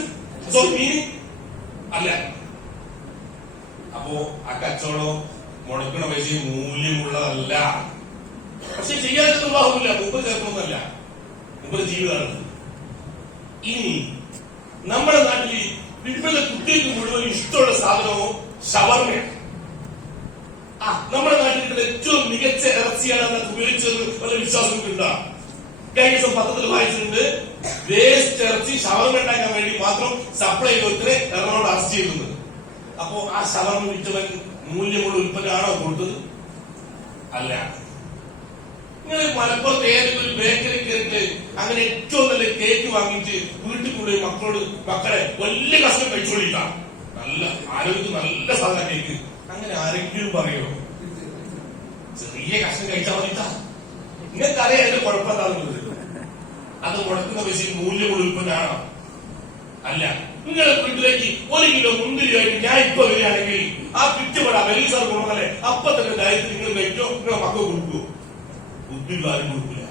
സോ മീൻ അല്ല. അപ്പോ ആ കച്ചവടം മുടക്കുന്ന പൈസ മൂല്യമുള്ളതല്ല, പക്ഷെ ചെയ്യാൻ നിർവാഹമില്ല, മുമ്പ് ചേർക്കണമെന്നല്ല, മുമ്പ് ജീവിതമാണ്. ഇനി നമ്മുടെ നാട്ടിൽ ഇപ്പോഴത്തെ കുട്ടികൾക്ക് മുഴുവൻ ഇഷ്ടമുള്ള സാധനവും ഷവർമയാണ്. നമ്മുടെ നാട്ടിൽ കിട്ടുന്ന ഏറ്റവും മികച്ച ഇറച്ചിയാണ് അതിനകത്ത് ഉപയോഗിച്ചത് വല്ല വിശ്വാസം കിട്ടുക. കഴിഞ്ഞ ദിവസം പത്രത്തിൽ വായിച്ചിട്ടുണ്ട്, വേസ്റ്റ് ഇറച്ചി ഷവർമ ഉണ്ടാക്കാൻ വേണ്ടി മാത്രം സപ്ലൈ ചെയ്തവരെ എറണാകുളം അറസ്റ്റ് ചെയ്യുന്നത്. അപ്പോ ആ ഷവർമ വിറ്റവൻ മൂല്യമുള്ള ഉൽപ്പന്നമാണോ കൊടുത്തത്? അല്ല. നിങ്ങൾ മലപ്പുറത്ത് ഏതെങ്കിലും ഒരു ബേക്കറി കയറിയിട്ട് അങ്ങനെ ഏറ്റവും നല്ല കേക്ക് വാങ്ങിയിട്ട് വീട്ടിൽ കൊണ്ടുപോയി മക്കളെ വലിയ കഷ്ടം കഴിച്ചോളില്ല, നല്ല ആരോഗ്യത്തിന് നല്ല സാധനം കേക്ക്, അങ്ങനെ ആരെങ്കിലും പറയോ? ചെറിയ കഷ്ടം കഴിച്ചാൽ മതിട്ടാ. നിങ്ങൾക്കറിയാം അതിന്റെ കുഴപ്പം എന്താണെന്നുള്ളത്. അത് മുടക്കുന്ന പൈസ മൂല്യമുള്ള ഉൽപ്പന്നമാണോ? അല്ല. നിങ്ങളുടെ വീട്ടിലേക്ക് 1 കിലോ മുന്തിരിയായിട്ട് ഞാൻ ഇപ്പൊ വരികയാണെങ്കിൽ ആ പിറ്റുപട വലിയ സാർ കൊണ്ടുവന്നല്ലേ അപ്പൊ തന്നെ ഡയറ്റ് നിങ്ങൾ കഴിക്കോ, നിങ്ങളെ മക്കൾ കൊടുക്കുമോ? ബുദ്ധിക്കാരും കൊടുക്കില്ല.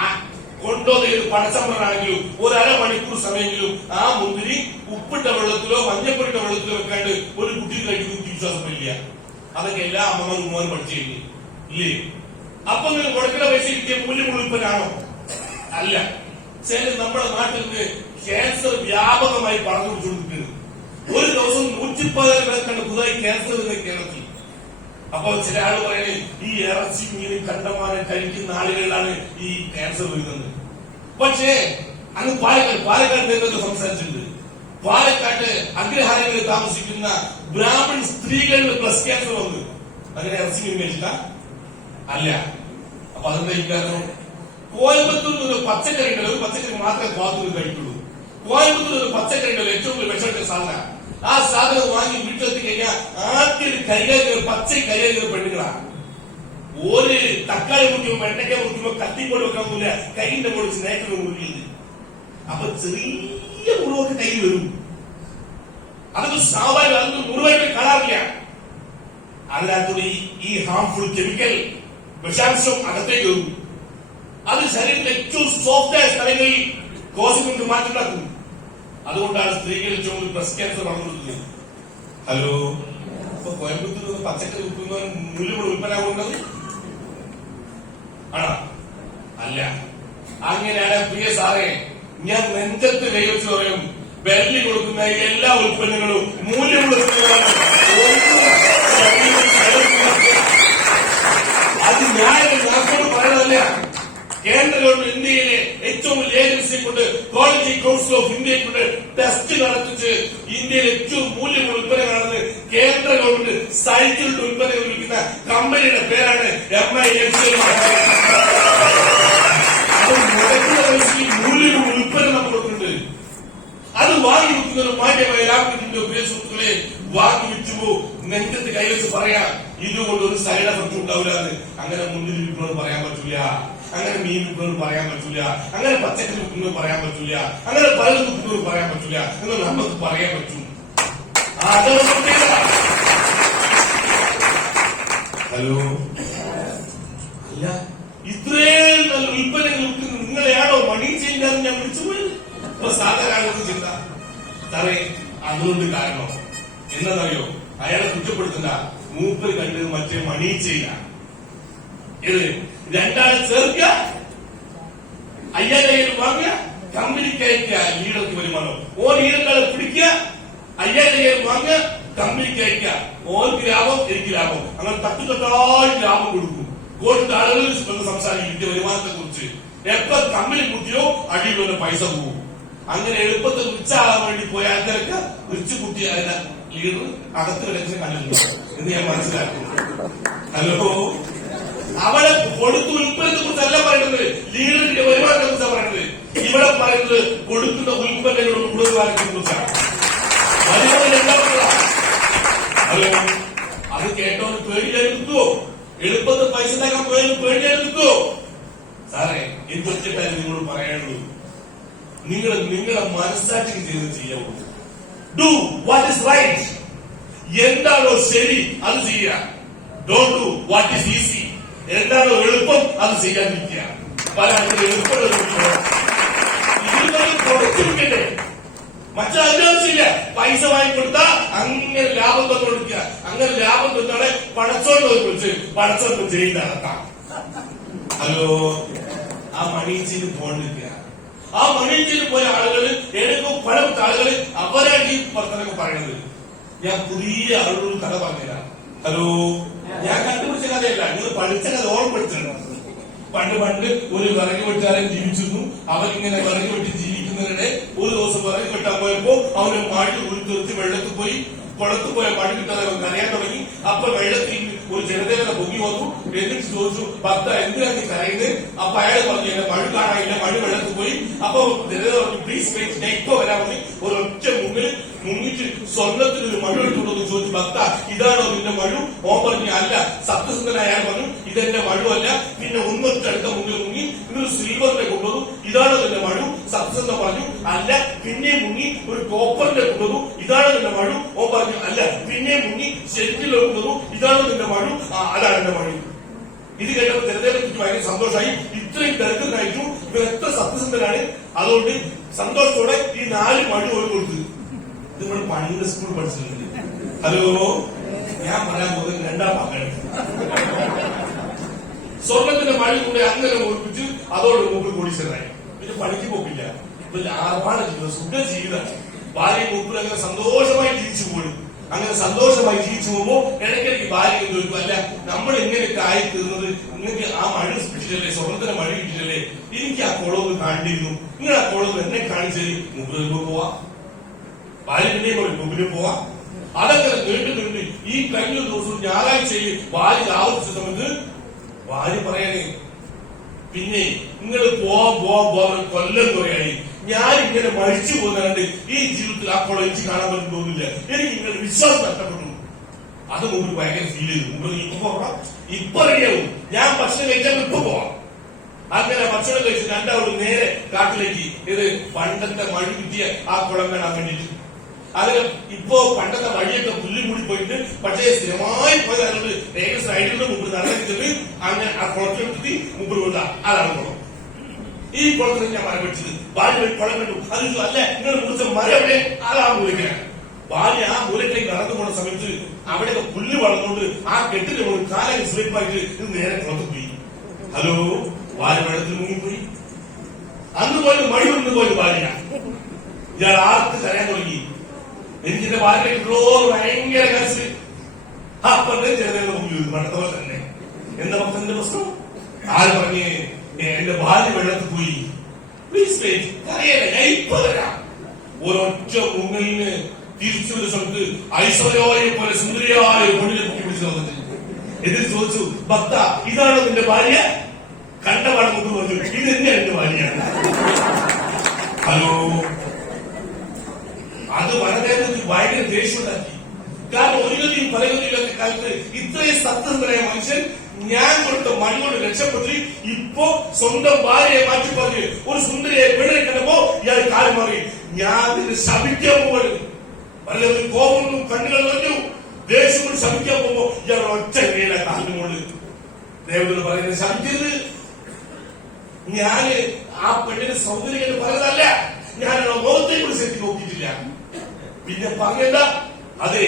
ആ കൊണ്ടുവന്ന പടച്ചമ്പറാണെങ്കിലും 1.5 മണിക്കൂർ സമയമെങ്കിലും ആ മുന്തിരി ഉപ്പിട്ട വെള്ളത്തിലോ മഞ്ഞപ്പൊടിട്ട വെള്ളത്തിലോ വെക്കാണ്ട് ഒരു കുട്ടി കഴിക്കുന്ന വിശ്വാസം ഇല്ല. അതൊക്കെ എല്ലാ അമ്മമാരും ഉമ്മാനും പഠിച്ചു കഴിഞ്ഞു ഇല്ലേ? അപ്പൊ നിങ്ങൾ കൊടുക്കുന്ന പൈസ കിട്ടിയ മൂല്യമുള്ള ഉൽപ്പന്നാണോ? അല്ല. ചില നമ്മുടെ നാട്ടിൽ നിന്ന് ക്യാൻസർ വ്യാപകമായി പറഞ്ഞു പിടിച്ചുകൊണ്ടിരിക്കുന്നത്. ഒരു ദിവസം 114 പേർക്കാണ് പുതുതായി ക്യാൻസർ വരുന്നത് കേരളത്തിൽ. അപ്പൊ ചില ആൾ പറയുന്നത് ഈ ഇറച്ചി മീൻ കണ്ടമാനം കഴിക്കുന്ന ആളുകളിലാണ് ഈ ക്യാൻസർ വരുന്നത്. പക്ഷേ അങ്ങ് പാലക്കാട് നേതൃത്വം സംസാരിച്ചിട്ടുണ്ട്. പാലക്കാട്ട് അഗ്രഹാരങ്ങളിൽ താമസിക്കുന്ന ബ്രാഹ്മൺ സ്ത്രീകളിൽ ബ്രസ്റ്റ് ക്യാൻസർ വന്നു. അങ്ങനെ ഇറച്ചി മീൻ കഴിച്ചിട്ടാ? അല്ല. അപ്പൊ അതെന്താ ഈ കാരണം? കോയമ്പത്തൂരിൽ ഒരു പച്ചക്കറി ഉണ്ടല്ലോ, ഒരു പച്ചക്കറി മാത്രമേ കോയമ്പത്തൂർ കഴിക്കുള്ളൂ. കോയമ്പത്തൂർ ഒരു പച്ചക്കറി ഉണ്ടല്ലോ, ഏറ്റവും കൂടുതൽ വിഷമിച്ച സാധനം. ആ സാധനം വാങ്ങി വീട്ടിലെത്തി കഴിഞ്ഞാൽ ആദ്യം പച്ച കരിയാൽ പെണ്ണുങ്ങളാണ്. ഒരു തക്കാളി മുറിക്കുമ്പോ വെണ്ടയ്ക്ക മുറിക്കുമ്പോ കത്തിപ്പോട് വെക്കാന്നില്ല, കൈന്റെ കൂടെ സ്നേഹിക്കുന്ന മുറിക്കുന്നത്. അപ്പൊ ചെറിയ മുറിവൊക്കെ കൈ വരും. അതൊക്കെ സ്വാഭാവികം, അതൊന്നും മുറിവായിട്ട് കാണാറില്ല. അതിനകത്തുകൂടി ഈ ഹാംഫുൾ കെമിക്കൽ വിഷാംശം അകത്തേക്ക് വരും. അത് ശരീരത്തിൽ ഏറ്റവും സോഫ്റ്റായ സ്ഥലങ്ങളിൽ കോശം കൊണ്ട് മാറ്റുണ്ടാക്കും. അതുകൊണ്ടാണ് സ്ത്രീകളിൽ ഏറ്റവും ബ്രസ്റ്റ് ക്യാൻസർ വളർന്നുകൊടുക്കുന്നത്. ഹലോ, ഇപ്പൊ കോയമ്പത്തൂർ പച്ചക്കറി വിൽക്കുന്ന മൂല്യമുള്ള ഉൽപ്പന്നമാകുന്നത് ആണോ? അല്ല. അങ്ങനെയാണ് പ്രിയ സാറേ, ഞാൻ നെഞ്ചത്ത് കൈവച്ച് പറയും, ബെല്ലി കൊടുക്കുന്ന എല്ലാ ഉൽപ്പന്നങ്ങളും മൂല്യമുള്ള ഉൽപ്പന്നങ്ങളാണ്. അത് ഞാൻ പറയണതല്ല. കേന്ദ്ര ഗവൺമെന്റ് ഇന്ത്യയിലെ ഏറ്റവും വലിയ ഏജൻസിയെ കൊണ്ട് ക്വാളിറ്റി കൗൺസിൽ ഓഫ് ഇന്ത്യയെ കൊണ്ട് ടെസ്റ്റ് നടത്തിച്ച് ഇന്ത്യയിലെ ഏറ്റവും മൂല്യമുള്ള ഉൽപ്പന്നങ്ങളാണെന്ന് കേന്ദ്ര ഗവൺമെന്റ് സൈറ്റിലുള്ള ഉൽപ്പന്നങ്ങൾ വിൽക്കുന്ന കമ്പനിയുടെ പേരാണ് MIFCL. മൂല്യമുള്ള ഉൽപ്പന്നം നമ്മൾ കൊടുക്കുന്നുണ്ട്. അത് വാങ്ങി വിൽക്കുന്ന ഒരു മാന്യമായ ലാഭത്തിന്റെ ഉപയോഗസുഹൃത്തുക്കളെ വാങ്ങി വിറ്റുപോ നെഞ്ചത്ത് കൈവച്ച് പറയാം, ഇതുകൊണ്ട് ഒരു സൈഡ് എഫക്ട് ഉണ്ടാവില്ല. അങ്ങനെ മുന്നിൽ വിൽക്കുന്നത് പറയാൻ പറ്റൂല, അങ്ങനെ മീൻ വിൽക്കുന്നത് പറയാൻ പറ്റൂല, അങ്ങനെ പച്ചക്കറി വിൽക്കുന്നത് പറയാൻ പറ്റൂല, അങ്ങനെ പലതും വിൽക്കുന്നത് പറയാൻ പറ്റൂല എന്ന് നമുക്ക് പറയാൻ പറ്റും. ഹലോ, അല്ല, ഇത്രയും നല്ല ഉൽപ്പന്നങ്ങൾ വിൽക്കുന്ന നിങ്ങളെയാണോ മണി ചെയ്യാൻ ഞാൻ വിളിച്ചുപോയത്? ഇപ്പൊ സാധാരണ ചിന്ത സാറേ, അതുകൊണ്ട് കാരണം എന്നറിയോ? അയാളെ കുറ്റപ്പെടുത്തുന്ന മൂപ്പർ കണ്ടത് മറ്റേ മണി ചെയ്യാൻ. ഇത് രണ്ടാളെ ചേർക്കുക, 5000 വാങ്ങുക, കമ്പനിക്ക് അയക്കുക, ലീഡർക്ക് വരുമാനം. ലീഡർക്കാളെ പിടിക്കുക, 5000 വാങ്ങുക, കമ്പനിക്ക് അയക്കുക, ഓർക്ക് ലാഭം, എനിക്ക് ലാഭം. അങ്ങനെ തട്ടുതട്ടായി ലാഭം കൊടുക്കും. കോടിന്റെ ആളുകൾ സംസാരിക്കും വരുമാനത്തെ കുറിച്ച്. എപ്പോ കമ്പനി കുട്ടിയോ അടിയിലുള്ള പൈസ പോകും. അങ്ങനെ എളുപ്പത്തിൽ റിച്ചാകാൻ വേണ്ടി പോയ ആൾക്കാർക്ക് റിച്ച് കുട്ടിയ ലീഡർ അകത്ത് വിലക്കിന് കണ്ടിട്ടുണ്ട് എന്ന് ഞാൻ മനസ്സിലാക്കും. ഹലോ, അവളെ കൊടുത്ത ഉൽപ്പന്നത്തെ കുറിച്ചല്ല പറയുന്നത്, ലീഡറിന്റെ വരുമാനത്തെ കുറിച്ചാണ് പറയുന്നത്. ഇവിടെ പറയുന്നത് കൊടുക്കുന്ന ഉൽപ്പന്നങ്ങളുടെ ഗുണനിലവാരത്തെ കുറിച്ചാണ്. ഹലോ, അത് കേട്ടോന്ന് പേടിയായിരുന്നുവോ? എളുപ്പത്തിൽ പൈസ ഉണ്ടാക്കാൻ പോയാലും പേടിയായിരുന്നുവോ? സാറേ, എന്തൊക്കെയായിരുന്നു നിങ്ങളോട് പറയാനുള്ളൂ? നിങ്ങളെ മനസ്സാക്ഷിക്ക് ചെയ്ത് ചെയ്യാവൂ. Do what is right. എന്താണോ ശരി അത് ചെയ്യുക. Don't do what is easy. എന്താണോ എളുപ്പം അത് ചെയ്യാതിരിക്കുക. പല എളുപ്പമുള്ള കൊടുത്തിരിക്കട്ടെ, മറ്റൊരാവശ്യമില്ല. പൈസ വാങ്ങിക്കൊടുത്താൽ അങ്ങനെ ലാഭം തന്നുകൊടുക്കുക. അങ്ങനെ ലാഭം തന്നാണ് പടച്ചോണ്ട് വിളിച്ച് പടച്ചോണ്ട് ചെയ്ത് നടത്താം. ഹലോ, ആ മണീച്ചിന് പോണ്ടിരിക്കുക. ആ മണീച്ചിന് പോയ ആളുകൾ എടുക്കും പല ആളുകൾ അവരാണ് ഈ വർത്തനൊക്കെ പറയുന്നത്. ഞാൻ പുതിയ ആളുകളോട് കഥ പറഞ്ഞുതരാം. ഹലോ, ഞാൻ കണ്ടുപിടിച്ച കഥയല്ല, നിങ്ങൾ പഠിച്ച കഥ ഓർമ്മപ്പെടുത്തുന്നുണ്ട്. പണ്ട് ഒരു വിറക് വെട്ടാരൻ ജീവിച്ചിരുന്നു. അവരിങ്ങനെ വിറക് വെട്ടി ജീവിക്കുന്നവരുടെ ഒരു ദിവസം വിറക് വെട്ടാൻ പോയപ്പോ അവന് മഴ ഒരു തീർത്തി വെള്ളത്തിൽ പോയി, കുളത്ത് പോയ മഴ കിട്ടാതെ അവൻ കരയാൻ തുടങ്ങി. അപ്പൊ വെള്ളത്തിൽ ഒരു ജനദേവത പൊങ്ങി വന്നു. എന്നിട്ട് ചോദിച്ചു, ഭക്ത എന്തിനാണ് കരയുന്നത്? അപ്പൊ അയാൾ പറഞ്ഞു, എന്നെ മഴ കാണാനില്ല, മഴ വെള്ളത്തിൽ പോയി. അപ്പൊ ജനദേവ പറഞ്ഞു, പ്ലീസ് വെയിറ്റ്, ഇപ്പൊ വരാൻ മതി. ഒരൊറ്റ മുങ്ങിട്ട് സ്വർണ്ണത്തിനൊരു മഴ എടുത്തുകൊണ്ടെന്ന് ചോദിച്ചു, ഭക്ത ഇതാണോ നിന്റെ മഴു? ഓൻ പറഞ്ഞു, അല്ല. സത്യസന്ധനായ അയാൾ പറഞ്ഞു, ഇതെന്റെ മഴുവല്ല. പിന്നെ ഒന്നൊറ്റടുത്ത മുങ്ങിൽ മുങ്ങി ഇന്നൊരു സിൽവറിനെ കൊണ്ടുവന്നു, ഇതാണോ നിന്റെ മഴു? സത്യസന്ധം പറഞ്ഞു, അല്ല. പിന്നെ മുങ്ങി ഒരു കോപ്പറിന്റെ കൊണ്ടുവന്നു, ഇതാണോ നിന്റെ മഴു? ഓൻ പറഞ്ഞു, അല്ല. പിന്നെ മുങ്ങി ശരിക്കിലോ കൊണ്ടുവന്നു, ഇതാണോ നിന്റെ മഴു? അതാണ് എന്റെ മഴു. ഇത് കേട്ടപ്പോൾ ജനതയെക്കുറിച്ച് ഭയങ്കര സന്തോഷമായി. ഇത്രയും ദരിദ്രനായിട്ടു ഇവർ എത്ര സത്യസന്ധനാണ്. അതുകൊണ്ട് സന്തോഷത്തോടെ ഈ 4 മഴു ഒരു കൊടുത്തു. ഇത് നമ്മൾ പണ്ട് സ്കൂൾ പഠിച്ചിട്ടുണ്ട്. ഹലോ, ഞാൻ പറയാൻ പോകുന്നത് 2ാം ഭാഗമാണ്. സ്വർണത്തിന്റെ മഴ കൂടെ അങ്ങനെ ഓർപ്പിച്ച് അതോട് മുമ്പ് കോടീശ്വരനായി. പിന്നെ പണിക്ക് പോക്കില്ല. ഇപ്പൊ ലാഭാണ് ജീവിതം, സുഖ ജീവിതമാണ്. ഭാര്യ മുമ്പിൽ അങ്ങനെ സന്തോഷമായി ജീവിച്ചു പോയി. അങ്ങനെ സന്തോഷമായി ജീവിച്ചു പോകുമ്പോ ഇടയ്ക്കിടയ്ക്ക് ഭാര്യ ചോദിക്കും, അല്ല നമ്മൾ എങ്ങനെയൊക്കെ ആയി തീർന്നത്? നിങ്ങൾക്ക് ആ മഴ കിട്ടിയിട്ടല്ലേ, സ്വർണത്തിന്റെ മഴ കിട്ടിയിട്ടല്ലേ? എനിക്ക് ആ കുളവ് കാണിയിരുന്നു, നിങ്ങൾ ആ കുളവ് എന്നെ കാണിച്ചത് മുമ്പിൽ പോവാ. ഭാര്യ പിന്നെയും മുമ്പിൽ പോവാ. അതൊക്കെ നീണ്ടു ഈ കഴിഞ്ഞ ദിവസം ഞായറാഴ്ചയിൽ ഭാര്യ ആവർത്തിച്ച സമയത്ത് ഭാര്യ പറയണേ, പിന്നെ നിങ്ങൾ പോവാൻ കൊല്ലം കുറയായി. ഞാൻ ഇങ്ങനെ മരിച്ചു പോകുന്നുണ്ട്. ഈ ജീവിതത്തിൽ ആ കുളം എനിക്ക് കാണാൻ പറ്റും തോന്നില്ല. എനിക്ക് ഇങ്ങനെ വിശ്വാസം നഷ്ടപ്പെട്ടു. അത് മുമ്പ് ഭയങ്കര ഫീൽ ചെയ്തു. മുമ്പ് ഇപ്പൊ റെഡിയാവും. ഞാൻ ഭക്ഷണം കഴിച്ചാൽ ഇപ്പൊ പോവാം. അങ്ങനെ ഭക്ഷണം കഴിച്ച് രണ്ടാമത് നേരെ കാട്ടിലേക്ക്, ഇത് പണ്ടത്തെ മഴ കിട്ടിയ ആ കുളം കാണാൻ വേണ്ടിയിട്ട്. അതിന് ഇപ്പോ പണ്ടത്തെ വഴിയൊക്കെ പുല്ല് കൂടി പോയിട്ട്, പക്ഷേ സ്ഥിരമായി പോയതുകൊണ്ട് നേരെ സൈഡിൽ മുമ്പ് നടന്നിട്ട് അങ്ങനെ ആ കുളത്തിലെടുത്തി മുമ്പ് കൊണ്ട അതാണ് കുളം. ഈ കുളത്തിൽ ഞാൻ മരം പിടിച്ചത്. ഭാര്യ കുളം കണ്ടു. അത് അല്ല, നിങ്ങൾ കുറിച്ച മരം എവിടെ? അതാ മൂലക്കലാണ്. ഭാര്യ ആ മൂലക്കിലേക്ക് നടന്നു പോണ സമയത്ത് അവിടെയൊക്കെ പുല്ല് വളർന്നുകൊണ്ട് ആ കെട്ടിന് കാലം സ്ലിപ്പായിട്ട് ഇത് നേരെ കുളത്തിൽ പോയി. ഹലോ, ഭാര്യ വെള്ളത്തിൽ മുങ്ങിപ്പോയി. അന്ന് പോലും മഴ കൊണ്ട് പോയത് ഭാര്യ. ഇയാൾ ആർക്ക് തരാൻ തുടങ്ങി. എനിക്കെന്റെ ഭാര്യയ്ക്കുള്ളോ ഭയങ്കര കരച്ച്. അപ്പത്തെ ചെറുതേന്ന് മുങ്ങി പണ്ടത്തെ പോലെ തന്നെ. എന്താ ഭക്തന്റെ പ്രശ്നം? ആര് പറഞ്ഞേ എന്റെ ഭാര്യ വെള്ളത്തിൽ പോയി? പ്ലീസ് വെയിറ്റ്, അറിയണേ, ഞാൻ ഇപ്പൊ വരാം. ഒരൊറ്റ മുങ്ങലിന് തിരിച്ചു ഒരു സ്ഥലത്ത് ഐശ്വര്യോയെ പോലെ സുന്ദരിയായ പെണ്ണിനെ പൊക്കി പിടിച്ചു വന്നിട്ട് എന്നിട്ട് ചോദിച്ചു, ഭക്ത ഇതാണോ നിന്റെ ഭാര്യ? കണ്ടപാട് മുമ്പ് പറഞ്ഞു, ഇത് തന്നെയാണ് എന്റെ ഭാര്യയാണ്. ഹലോ, അത് വനദേവത്തിൽ ഭയങ്കര ദേഷ്യമുണ്ടാക്കി. കാരണം ഒരു ഗതിയും പലഗതിയിലൊക്കെ കാലത്ത് ഇത്രയും സത്യസന്ധനായ മനുഷ്യൻ ഞാൻ കൊടുത്ത മണിയോട് രക്ഷപ്പെട്ട് ഇപ്പോ സ്വന്തം ഭാര്യയെ മാറ്റി പറഞ്ഞ് ഒരു സുന്ദരിയെ പെണ്ണിനെ കണ്ടപ്പോ ഇയാൾ കാലം മാറി. ഞാൻ ഇതിന് ശപിക്കാൻ പോകരുത്. വല്ലതും കോപം കണ്ണുകൾ നിറഞ്ഞു, ദേഷ്യം കൊണ്ട് ശപിക്കാൻ പോകുമ്പോ ഇയാൾ ഒറ്റ വേല കാലിനോട് ദേവതോട് പറയുന്നത്, ശപിക്കരുത്. ഞാന് ആ പെണ്ണിന് സൗന്ദര്യം പറയുന്നതല്ല, ഞാൻ മുഖത്തെ കൂടി ശക്തി നോക്കിയിട്ടില്ല. പിന്നെ പറഞ്ഞെന്താ? അതെ,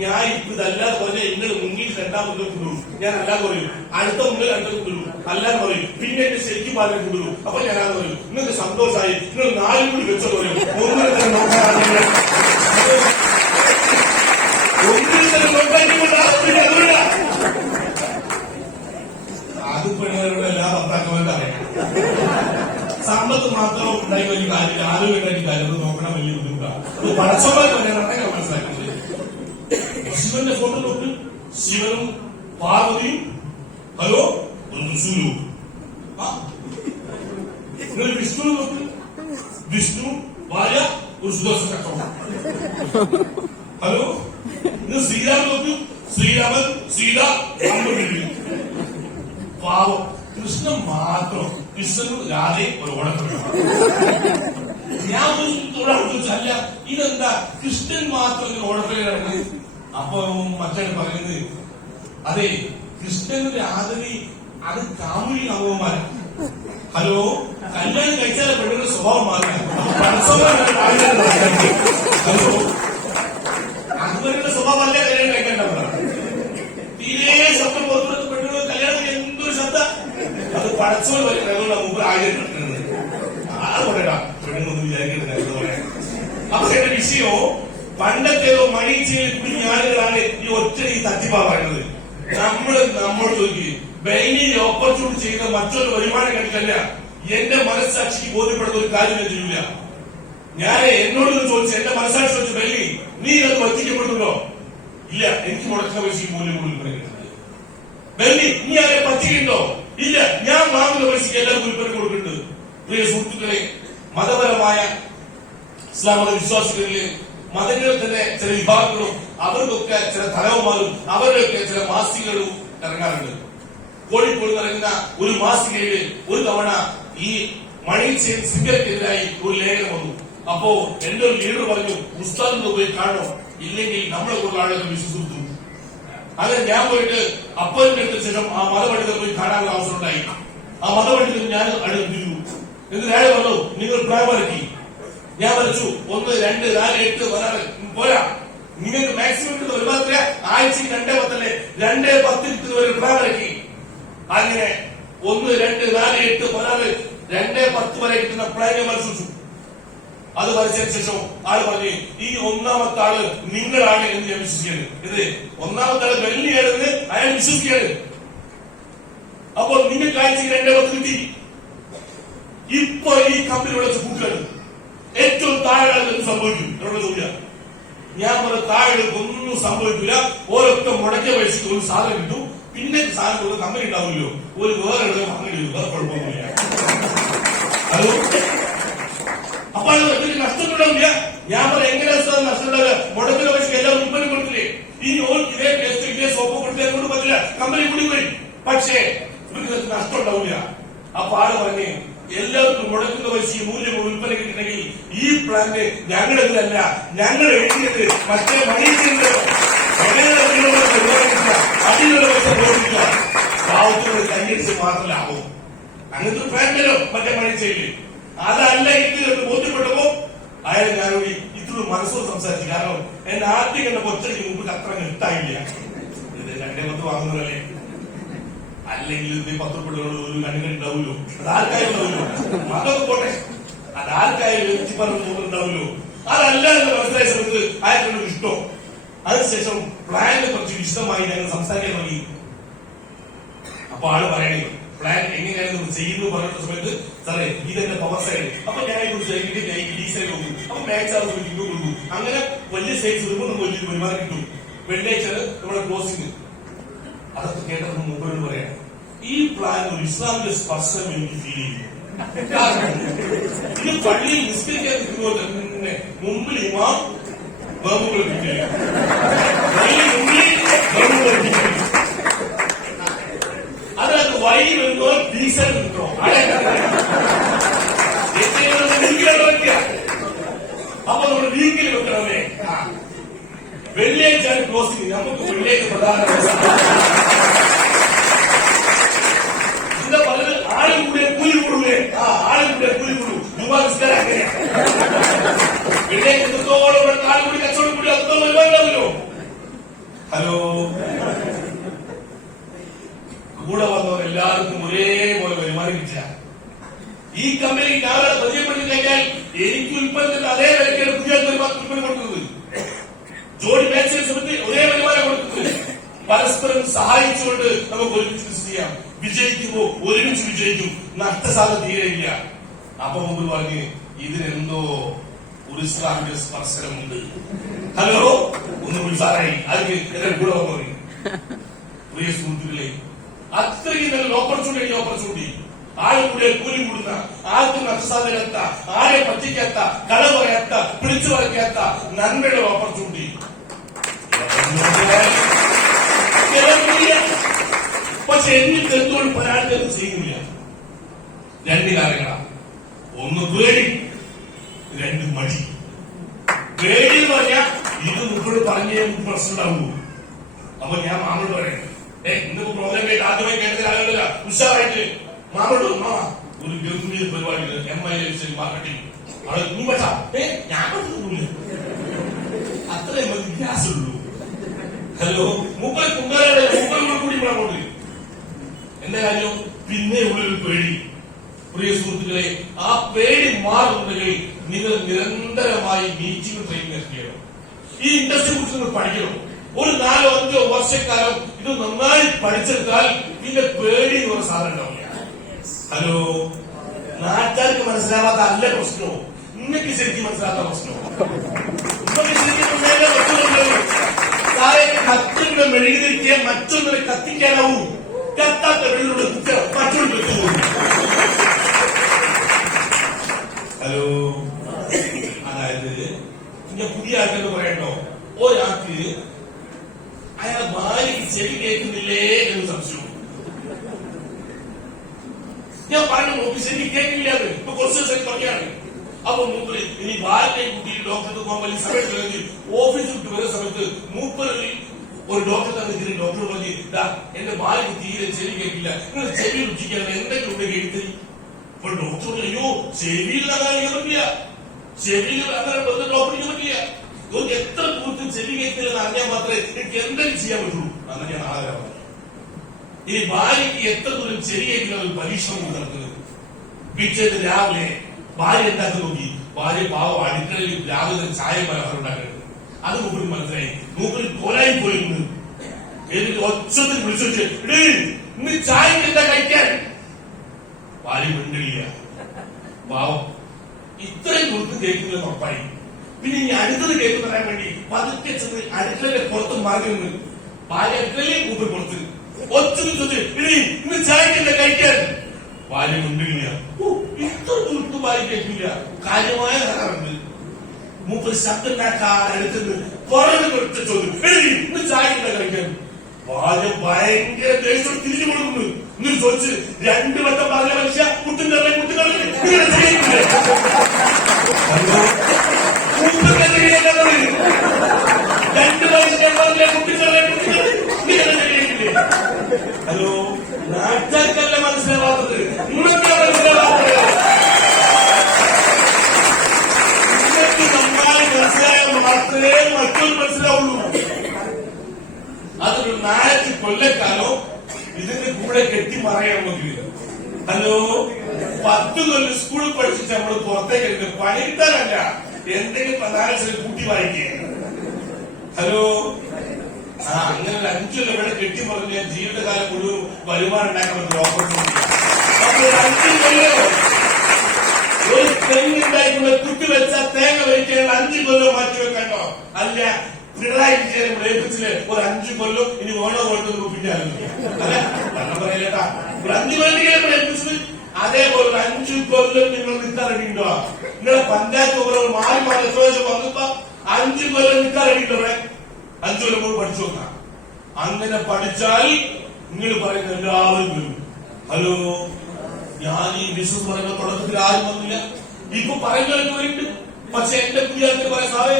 ഞാൻ ഇപ്പൊ ഇതല്ലാതെ പറഞ്ഞ നിങ്ങൾ മുങ്ങിയിട്ട് 2ാമത് കൊണ്ടുവരും. ഞാൻ അല്ലാതെ പറയും. അടുത്ത മുന്നിൽ 2 കൊണ്ടുവരും, അല്ലാതെ പറയും. പിന്നെ എന്റെ ശരിക്കും പാലിനെ കൊണ്ടുവരും. അപ്പൊ ഞാൻ അത് പറയും. നിങ്ങൾക്ക് സന്തോഷമായി, നിങ്ങൾ 4 കൂടി വെച്ചോ പറയും. ഒന്നിനെ തന്നെ നോക്കാൻ അത് പെണ്ണുങ്ങളുടെ എല്ലാ ഭർത്താക്കന്മാരും അറിയാം. സമ്പത്ത് മാത്രം ഉണ്ടായി വലിയ കാര്യമില്ല, ആരോഗ്യമായിട്ട് കാര്യം നോക്കണം വലിയ ബുദ്ധിമുട്ടാണ്. അത് പടച്ചവന്മാർ പറയാൻ മനസ്സിലാക്കുന്നത്. ശിവന്റെ ഫോട്ടോ നോക്ക്, ശിവനും പാർവതിയും, ഹലോ, ഒരു തൃശ്ശൂരും. നിങ്ങൾ വിഷ്ണു നോക്ക്, വിഷ്ണു ഭാര്യ ഒരു സുദർശന ചക്രം. ഹലോ, നിങ്ങൾ ശ്രീരാമൻ നോക്ക്, ശ്രീരാമൻ സീത അമ്മ. പാവം കൃഷ്ണൻ മാത്രം, കൃഷ്ണനും രാധയും ഒരു ഓടത്തിലാണ്. ഞാൻ ചോദിച്ചല്ല, ഇതെന്താ കൃഷ്ണൻ മാത്രം ഓടത്തിലാണ്? അപ്പൊ മറ്റേ പറയുന്നത്, അതെ, കൃഷ്ണനും രാധയും അത് കാമുകി നവമാരാണ്. ഹലോ, കല്യാണം കഴിച്ചാൽ പെണ്ണുങ്ങളുടെ സ്വഭാവം മാറില്ല. ഹലോ, അതുവരെയുള്ള സ്വഭാവം അല്ല കല്യാണം കഴിക്കേണ്ടവരാണ്. തീരെ ശബ്ദം പുറത്തെടുത്ത് പെണ്ണുങ്ങൾ കല്യാണം എന്തൊരു ശബ്ദ, അത് പടച്ചോൾ വരെ മുമ്പ് ആയിരം അത് പറയാം. പെണ്ണുങ്ങളൊന്നും വിചാരിക്കുന്നത് പറയാം. അപ്പൊ എന്റെ വിഷയോ പണ്ടത്തേതോ മണിച്ചയിൽ കുഞ്ഞ ആളുകളാണ് ഈ ഒറ്റ ഈ തട്ടിപ്പാ പറയുന്നത്. നമ്മൾ ചോദിക്കും, ബൈനിൽ ഓപ്പർച്യൂണിറ്റി ചെയ്യുന്ന മറ്റൊരു വരുമാനം കണ്ടിട്ടല്ല. എന്റെ മനസ്സാക്ഷിക്ക് ബോധ്യപ്പെടുന്ന ഒരു കാര്യം ഞാൻ ചെയ്യൂല. ഞാൻ എന്നോട് ചോദിച്ചു, എന്റെ മനസ്സാക്ഷി ചോദിച്ചു, ബൈനി നീ അത് വഞ്ചിക്കപ്പെടുന്നുണ്ടോ? ഇല്ല, എനിക്ക് മുടക്കാൻ പൈസ മൂല്യം കൂടുതൽ പറയുന്നത്. ബെന്നി, നീ ആരെ പറ്റിയിട്ടുണ്ടോ? ഇല്ല, ഞാൻ വാങ്ങുന്ന പൈസക്ക് എല്ലാവർക്കും ഉൽപ്പന്നം കൊടുക്കുന്നുണ്ട്. പ്രിയ സുഹൃത്തുക്കളെ, മതപരമായ ഇസ്ലാം മത വിശ്വാസികളില് മതങ്ങളിൽ തന്നെ ചില വിഭാഗങ്ങളും അവർക്കൊക്കെ ചില തലവന്മാരും അവരുടെയൊക്കെ ചില മാസികകളും ഇറങ്ങാറുണ്ട്. കോഴിക്കോട് നടക്കുന്ന ഒരു മാസികയില് ഒരു തവണ ഈ മണി ചെയിൻ സിഗരറ്റിനെതിരായി ഒരു ലേഖനം വന്നു. അപ്പോ എന്റെ ഒരു ലീഡർ പറഞ്ഞു, ഉസ്താദിന് പോയി കാണോ, ഇല്ലെങ്കിൽ നമ്മളെ കൂടുതൽ ആളുകൾ വിശ്വസിച്ചു. അങ്ങനെ ഞാൻ പോയിട്ട് അപ്പോയിന്റ്മെന്റ് എടുത്ത ശേഷം ആ മതപണ്ഡിതർ പോയി കാണാനുള്ള അവസരം ഉണ്ടായി. ആ മതപണ്ഡിതർ ഞാൻ അടുത്തിരുന്നു. എന്നിട്ട് അയാൾ പറഞ്ഞു, നിങ്ങൾ പ്ലാൻ വരക്കി. ഞാൻ വരച്ചു 1, 2, 4, 8, 16 പോരാ, നിങ്ങൾക്ക് മാക്സിമം കിട്ടുന്ന ഒരു പത്ര ആഴ്ചക്ക് 2-10 2-10 കിട്ടുന്ന ഒരു പ്ലാൻ വരക്കി. അങ്ങനെ 1, 2, 4, 8, 16 2-10 വരെ കിട്ടുന്ന പ്ലാൻ വരച്ചു. അത് വരച്ചതിന് ശേഷം ആള് പറഞ്ഞു, ഈ ഒന്നാമത്തെ ആള് നിങ്ങളാണ് എന്ന് ഞാൻ വിശ്വസിക്കുകയാണ്. ഇത് ഒന്നാമത്തെ ആള് വെള്ളിയാണെന്ന് അയാൾ വിശ്വസിക്കുകയാണ്. അപ്പൊ നിങ്ങൾക്ക് ആഴ്ചക്ക് 2-10 കിട്ടി. ഇപ്പൊ ഈ കമ്പനി വിളിച്ച് കൂട്ടുകയാണ്. ഏറ്റവും താഴെ എന്ത് സംഭവിക്കും എന്നുള്ള ചോദ്യം. ഞാൻ പറഞ്ഞ താഴെ ഒന്നും സംഭവിക്കില്ല. ഓരോക്കെ മുടക്കിയ പൈസക്ക് ഒരു സാധനം കിട്ടും. പിന്നെ സാധനം കൊടുത്ത കമ്പനി ഉണ്ടാവില്ലോ, ഒരു വേറെ അങ്ങനെ വേറെ കുഴപ്പമൊന്നുമില്ല. ഹലോ, അപ്പൊ അത് നഷ്ടപ്പെടാവില്ല. ഞാൻ പറയാം, എങ്ങനെ നഷ്ടപ്പെടാവില്ല? മുടക്കിയ പൈസക്ക് എല്ലാവരും ഉൽപ്പന്നം കൊടുത്തില്ലേ? ഇനി ഓർക്ക് ഇതേ പേസ്റ്റ് ഇതേ സോപ്പ് കൊടുത്താൽ കൊണ്ട് പറ്റില്ല, കമ്പനി കൂടി പോയി. പക്ഷേ ഇവർക്ക് നഷ്ടം ഉണ്ടാവില്ല. അപ്പൊ ആള് പറഞ്ഞേ, എല്ലാവർക്കും മുടക്കുന്ന പൈസ മൂല്യം ഉൽപ്പന്നം കിട്ടണമെങ്കിൽ ഈ പ്ലാന്റ് ഞങ്ങളുടെതല്ല, ഞങ്ങൾ എഴുതിയത് മറ്റേ മണിയുണ്ട്. അതിനുള്ള പൈസ പ്രവർത്തിക്കുക, പാവത്തിനോട് കൈയടിച്ച് മാത്രമല്ല ആവും. അങ്ങനത്തെ പ്ലാന്റല്ലോ മറ്റേ മണിച്ചയില്. അതല്ല ഇത് ബോധ്യപ്പെട്ടപ്പോ അയാൾ ഞാനോട് ഇത്ര മനസ്സോട് സംസാരിച്ചു. കാരണം എന്റെ ആദ്യം കണ്ട കൊച്ചടിക്ക് മുമ്പ് അത്ര ഇഷ്ടായില്ല. ഇത് 2-10 വാങ്ങുന്നതല്ലേ, അല്ലെങ്കിൽ 10 ഉറുപ്പികളോട് ഒരു കണ്ണുകൾ ഉണ്ടാവുമല്ലോ, അതാർക്കായാലും ഉണ്ടാവുമല്ലോ. അതൊക്കെ പോട്ടെ, അതാർക്കായാലും വ്യക്തിപരം ഉണ്ടാവുമല്ലോ. അതല്ല എന്ന് മനസ്സിലായ സമയത്ത് അയാൾക്കുള്ള ഇഷ്ടം. അതിനുശേഷം പ്ലാനിനെ കുറിച്ച് വിശദമായി ഞങ്ങൾ സംസാരിക്കാൻ തുടങ്ങി. അപ്പൊ ആള് പറയണേ, പ്ലാൻ എങ്ങനെയാണ് ചെയ്യുന്നു പറഞ്ഞ സമയത്ത് സാറേ ഇതെന്റെ പവർ സൈഡ്. അപ്പൊ ഞാൻ ഡീസൈൻ നോക്കും. അപ്പൊ മാക്സ് അവർ കൊടുക്കും. അങ്ങനെ വലിയ സൈസ് വരുമ്പോൾ നമുക്ക് വലിയ വരുമാനം കിട്ടും. വെള്ളിയാഴ്ച നമ്മുടെ ക്ലോസിംഗ്. അതൊക്കെ കേട്ടത് മുമ്പോട്ട് പറയാം, ഈ പ്ലാൻ ഒരു ഇസ്ലാമിന്റെ സ്പർശനം എനിക്ക് ഫീൽ ചെയ്തു. ഇത് പള്ളിയിൽ നിസ്കരിക്കാൻ നിൽക്കുമ്പോൾ തന്നെ മുമ്പിൽ ഇമാം ബാബുകൾ കിട്ടില്ല, അതായത് വഴി വരുമ്പോൾ ഡീസൽ കിട്ടോ വയ്ക്കുക. അപ്പൊ നമ്മൾ വീക്കിൽ വെക്കണമേ. വെള്ളിയാഴ്ച ക്ലോസിംഗ്. നമുക്ക് വെള്ളിയാഴ്ച പ്രധാന ആളും കൂടെ കൂലി കൂടൂലേ? ആളും കൂടെ കൂലി കൂടൂ. നിസ്കാരം അങ്ങനെയാ. വെള്ളിയാഴ്ച എത്രത്തോളം ആളും കൂടി കച്ചവടം കൂടി അത്രത്തോളം വരുമാനമല്ലോ. ഹലോ, കൂടെ വന്നവർ എല്ലാവർക്കും ഒരേപോലെ വരുമാനം കിട്ടില്ല. ഈ കമ്പനി ഞാളെ പരിചയപ്പെട്ട് കഴിഞ്ഞാൽ എനിക്ക് ഉൽപ്പന്നത്തിന്റെ അതേ വിലക്കാണ് പുതിയ ഉൽപ്പന്നം കൊടുക്കുന്നത്. ജോഡി മാച്ചിന് സമയത്ത് ഒരേ വരുമാനം കൊടുക്കുന്നത്. പരസ്പരം സഹായിച്ചുകൊണ്ട് നമുക്ക് ഒരുമിച്ച് ബിസിനസ് ചെയ്യാം. വിജയിക്കുമ്പോ ഒരുമിച്ച് വിജയിക്കും, നഷ്ടസാധ്യത തീരെയില്ല. അപ്പൊ മുമ്പ് പറഞ്ഞ് ഇതിനെന്തോ ഒരു ഇസ്ലാമിന്റെ സ്പർശനമുണ്ട്. ഹലോ, ഒന്ന് വിളിച്ചാറായി അതിന് എന്റെ കൂടെ വന്നു. പ്രിയ സുഹൃത്തുക്കളെ, അത്രയും നല്ല ഓപ്പർച്യൂണിറ്റി ആളും കൂടെ കൂലി കൂടുന്ന, ആർക്കും നഷ്ടസാധ്യത, ആരെ പറ്റിക്കാത്ത, കള പറയാത്ത, പിടിച്ചു പറിക്കാത്ത നന്മയുടെ ഓപ്പർച്യൂണിറ്റി. പക്ഷെ എന്നിട്ട് എന്തുകൊണ്ട് പരാജയം ചെയ്യുന്നില്ല? 2 കാര്യങ്ങളാണ്. 1 പേടി, 2 മടി. പേടി എന്ന് പറഞ്ഞാൽ ഇത് മുമ്പോട്ട് പറഞ്ഞേ പ്രശ്നം ഉണ്ടാവുള്ളൂ. അപ്പൊ ഞാൻ മാമോട് പറയണം, ഇന്നിപ്പോ പ്രോഗ്രാം കേട്ട് ആദ്യമായി കേട്ടതിൽ ആളുകളല്ല ഉഷാറായിട്ട് മാമോട് ഒരു ഗംഭീര പരിപാടി MIL മാർക്കറ്റിംഗ് അവിടെ നീ പറ്റാ ഞാൻ പറ്റുന്നില്ല, അത്രയും വ്യത്യാസമുള്ളൂ. ഹലോ, 30 കുങ്കാലയുടെ 30 കൂടി അങ്ങോട്ട് എന്റെ കാര്യം. പിന്നെ ഉള്ളൊരു പേടി. പ്രിയ സുഹൃത്തുക്കളെ, ആ പേടി മാറുന്നുണ്ടെങ്കിൽ നിങ്ങൾ നിരന്തരമായി മീറ്റിംഗ് ട്രെയിനിങ് ചെയ്യണം. ഈ ഇൻഡസ്ട്രിയെ കുറിച്ച് നിങ്ങൾ പഠിക്കണം. ഒരു 4-5 വർഷക്കാലം ഇത് നന്നായി പഠിച്ചെടുത്താൽ പിന്നെ പേടി എന്ന് പറഞ്ഞ സാധനം ഉണ്ടാവില്ല. ഹലോ, നാട്ടുകാർക്ക് മനസ്സിലാവാത്ത അല്ല പ്രശ്നമോ, നിങ്ങൾക്ക് ശരിക്കും മനസ്സിലാത്ത പ്രശ്നമോ? കത്തുന്ന മെഴുകുതിരിക്കാൻ മറ്റൊന്നിനെ കത്തിക്കാനാവൂ. കത്താത്ത വെള്ളിയുടെ കുറ്റ പച്ചോട് വെച്ചു. ഹലോ, അതായത് ഞാൻ പുതിയ ആൾക്കാർ പറയണ്ടോ, ഒരാൾക്ക് അയാൾ ഭാര്യയ്ക്ക് ചെവി കേൾക്കുന്നില്ലേ എന്ന് സംശയം. ഞാൻ പറഞ്ഞു നോക്കി ശരി കേൾക്കില്ല. ഇപ്പൊ കുറച്ച് ദിവസം പറഞ്ഞാണ്. അപ്പൊ മൂപ്പര് ഇനി ഭാര്യയെ കൂട്ടി ഡോക്ടർക്ക് പോകാൻ വലിയ സമയത്ത് ഓഫീസിൽ വിട്ട് വരുന്ന സമയത്ത് മൂപ്പര് ഒരു ഡോക്ടർ തന്നെ ഡോക്ടർ പറഞ്ഞു, എന്റെ ഭാര്യയ്ക്ക് തീരെ ചെവി കേൾക്കില്ല, നിങ്ങൾ ചെവി രുചിക്കാൻ എന്തെങ്കിലും ഇവിടെ കേൾത്തി. അപ്പൊ ഡോക്ടർ അയ്യോ ചെവിയിൽ അങ്ങനെ പറ്റില്ല, ചെവിയിൽ അങ്ങനെ ഡോക്ടറിന് പറ്റില്ല. എത്ര കൂർത്തും ചെവി കേൾക്കില്ലെന്ന് അറിഞ്ഞാൽ മാത്രമേ എനിക്ക് എന്തെങ്കിലും ചെയ്യാൻ പറ്റുള്ളൂ. അങ്ങനെയാണ് ആഗ്രഹം. ഈ ഭാര്യയ്ക്ക് എത്ര ദൂരം ചെവി കേൾക്കുന്ന ഒരു പരീക്ഷണം നടക്കുന്നത്. പിറ്റേന്ന് രാവിലെ ഭാര്യ എന്താക്കി നോക്കി. ഭാര്യ പാവം അടുക്കളയിൽ രാവിലെ ചായ പലഹാരം ഉണ്ടാക്കുന്നത്. അത് മൂപ്പര് മനസ്സിലായി. മൂപ്പര് കൊലായി പോയിരുന്നു. എന്നിട്ട് ഒച്ചത്തിൽ വിളിച്ചു വെച്ച് ഇന്ന് ചായക്ക് എന്താ കഴിക്കാൻ. ഭാര്യ മിണ്ടില്ല. പാവം ഇത്രയും ദൂരത്ത് കേൾക്കുന്നത് ഉറപ്പായി. പിന്നെ ഇനി അടുത്തത് കേൾക്കുന്ന പറയാൻ വേണ്ടി പതുക്കെ ചെന്ന് അടുക്കളയുടെ പുറത്ത് മാറി നിന്ന് ഭാര്യ അടുക്കളയിൽ മൂപ്പര് പുറത്ത് ഒച്ചത്തിൽ ചോദിച്ചു ഇന്ന് ചായക്ക് എന്താ കഴിക്കാൻ. ഭാര്യ മിണ്ടില്ല. ഇത്ര ദൂരത്ത് ഭാര്യ കേൾക്കില്ല. കാര്യമായ ധാരാറുണ്ട്. മൂപ്പര് ശബ്ദണ്ടാക്കാൻ അടുത്തത് പുറത്ത് കൊടുത്ത ചോദ്യം ഇന്ന് ചായക്ക് എന്താ കഴിക്കാൻ. ഭാര്യ ഭയങ്കര ദേഷ്യം തിരിച്ചു കൊടുക്കുന്നു. എന്നിട്ട് ചോദിച്ച് 2 വട്ടം പറഞ്ഞ മനുഷ്യ കുട്ടികളെ ഹലോ, നാട്ടുകാർക്കല്ല മനസ്സിലാവാത്തത്, നിങ്ങൾക്ക് മനസ്സിലാവാത്തത്. നിങ്ങൾക്ക് നന്നായി മനസ്സിലായാൽ മാത്രമേ മറ്റൊരു മനസ്സിലാവുള്ളൂ. അതൊരു 4 കൊല്ലക്കാലം ഇതിന്റെ കൂടെ കെട്ടിമറയാൻ നോക്കി. ഹലോ, 10 കൊല്ലം സ്കൂളിൽ പഠിച്ചിട്ട് നമ്മൾ പുറത്തേക്ക് പണി കിട്ടാനല്ല, എന്തെങ്കിലും 4 കൂട്ടി വായിക്കുക. ഹലോ, അങ്ങനെ 5 കൊല്ലം ഇവിടെ കെട്ടിമറിഞ്ഞ ജീവിതകാലം മുഴുവൻ വരുമാനം ഉണ്ടാക്കാൻ പറ്റുന്ന ഓപ്പർച്യൂണിറ്റി. അപ്പോൾ 5 കൊല്ലം ഒരു തെങ്ങുണ്ടായിട്ടുള്ള കുട്ടി വെച്ചാൽ തേങ്ങ വയ്ക്കാനുള്ള 5 കൊല്ലം മാറ്റി വെക്കണ്ടോ? അല്ല, പിണറായി വിജയനെ ഏൽപ്പിച്ചില്ലേ ഒരു 5 കൊല്ലം ഇനി ഓണോ പോയിട്ട് രൂപിക്കാറുണ്ട്. അല്ല വെള്ളം പറയലേട്ടാ, ഒരു 5 കൊല്ലം ഏൽപ്പിച്ചത്. അതേപോലെ 5 കൊല്ലം നിങ്ങൾ നിൽക്കാൻ റെഡിയുണ്ടോ? നിങ്ങളെ പഞ്ചായത്ത് ഓരോ മാറി മാറി വന്നപ്പോ 5 കൊല്ലം നിൽക്കാൻ റെഡിയുണ്ടോ? 5 കൊല്ലം കൂടി പഠിച്ചു നോക്കാം. അങ്ങനെ പഠിച്ചാൽ നിങ്ങൾ പറയുന്ന എല്ലാവരും വരും. ഹലോ, ഞാൻ ഈ ബിസിനസ് പറയുന്ന തുടക്കത്തിൽ ആരും വന്നില്ല, ഇപ്പൊ പറയുന്നവർക്ക് വരുന്നുണ്ട്. പക്ഷെ എന്റെ പുതിയ പറയാം, സാറേ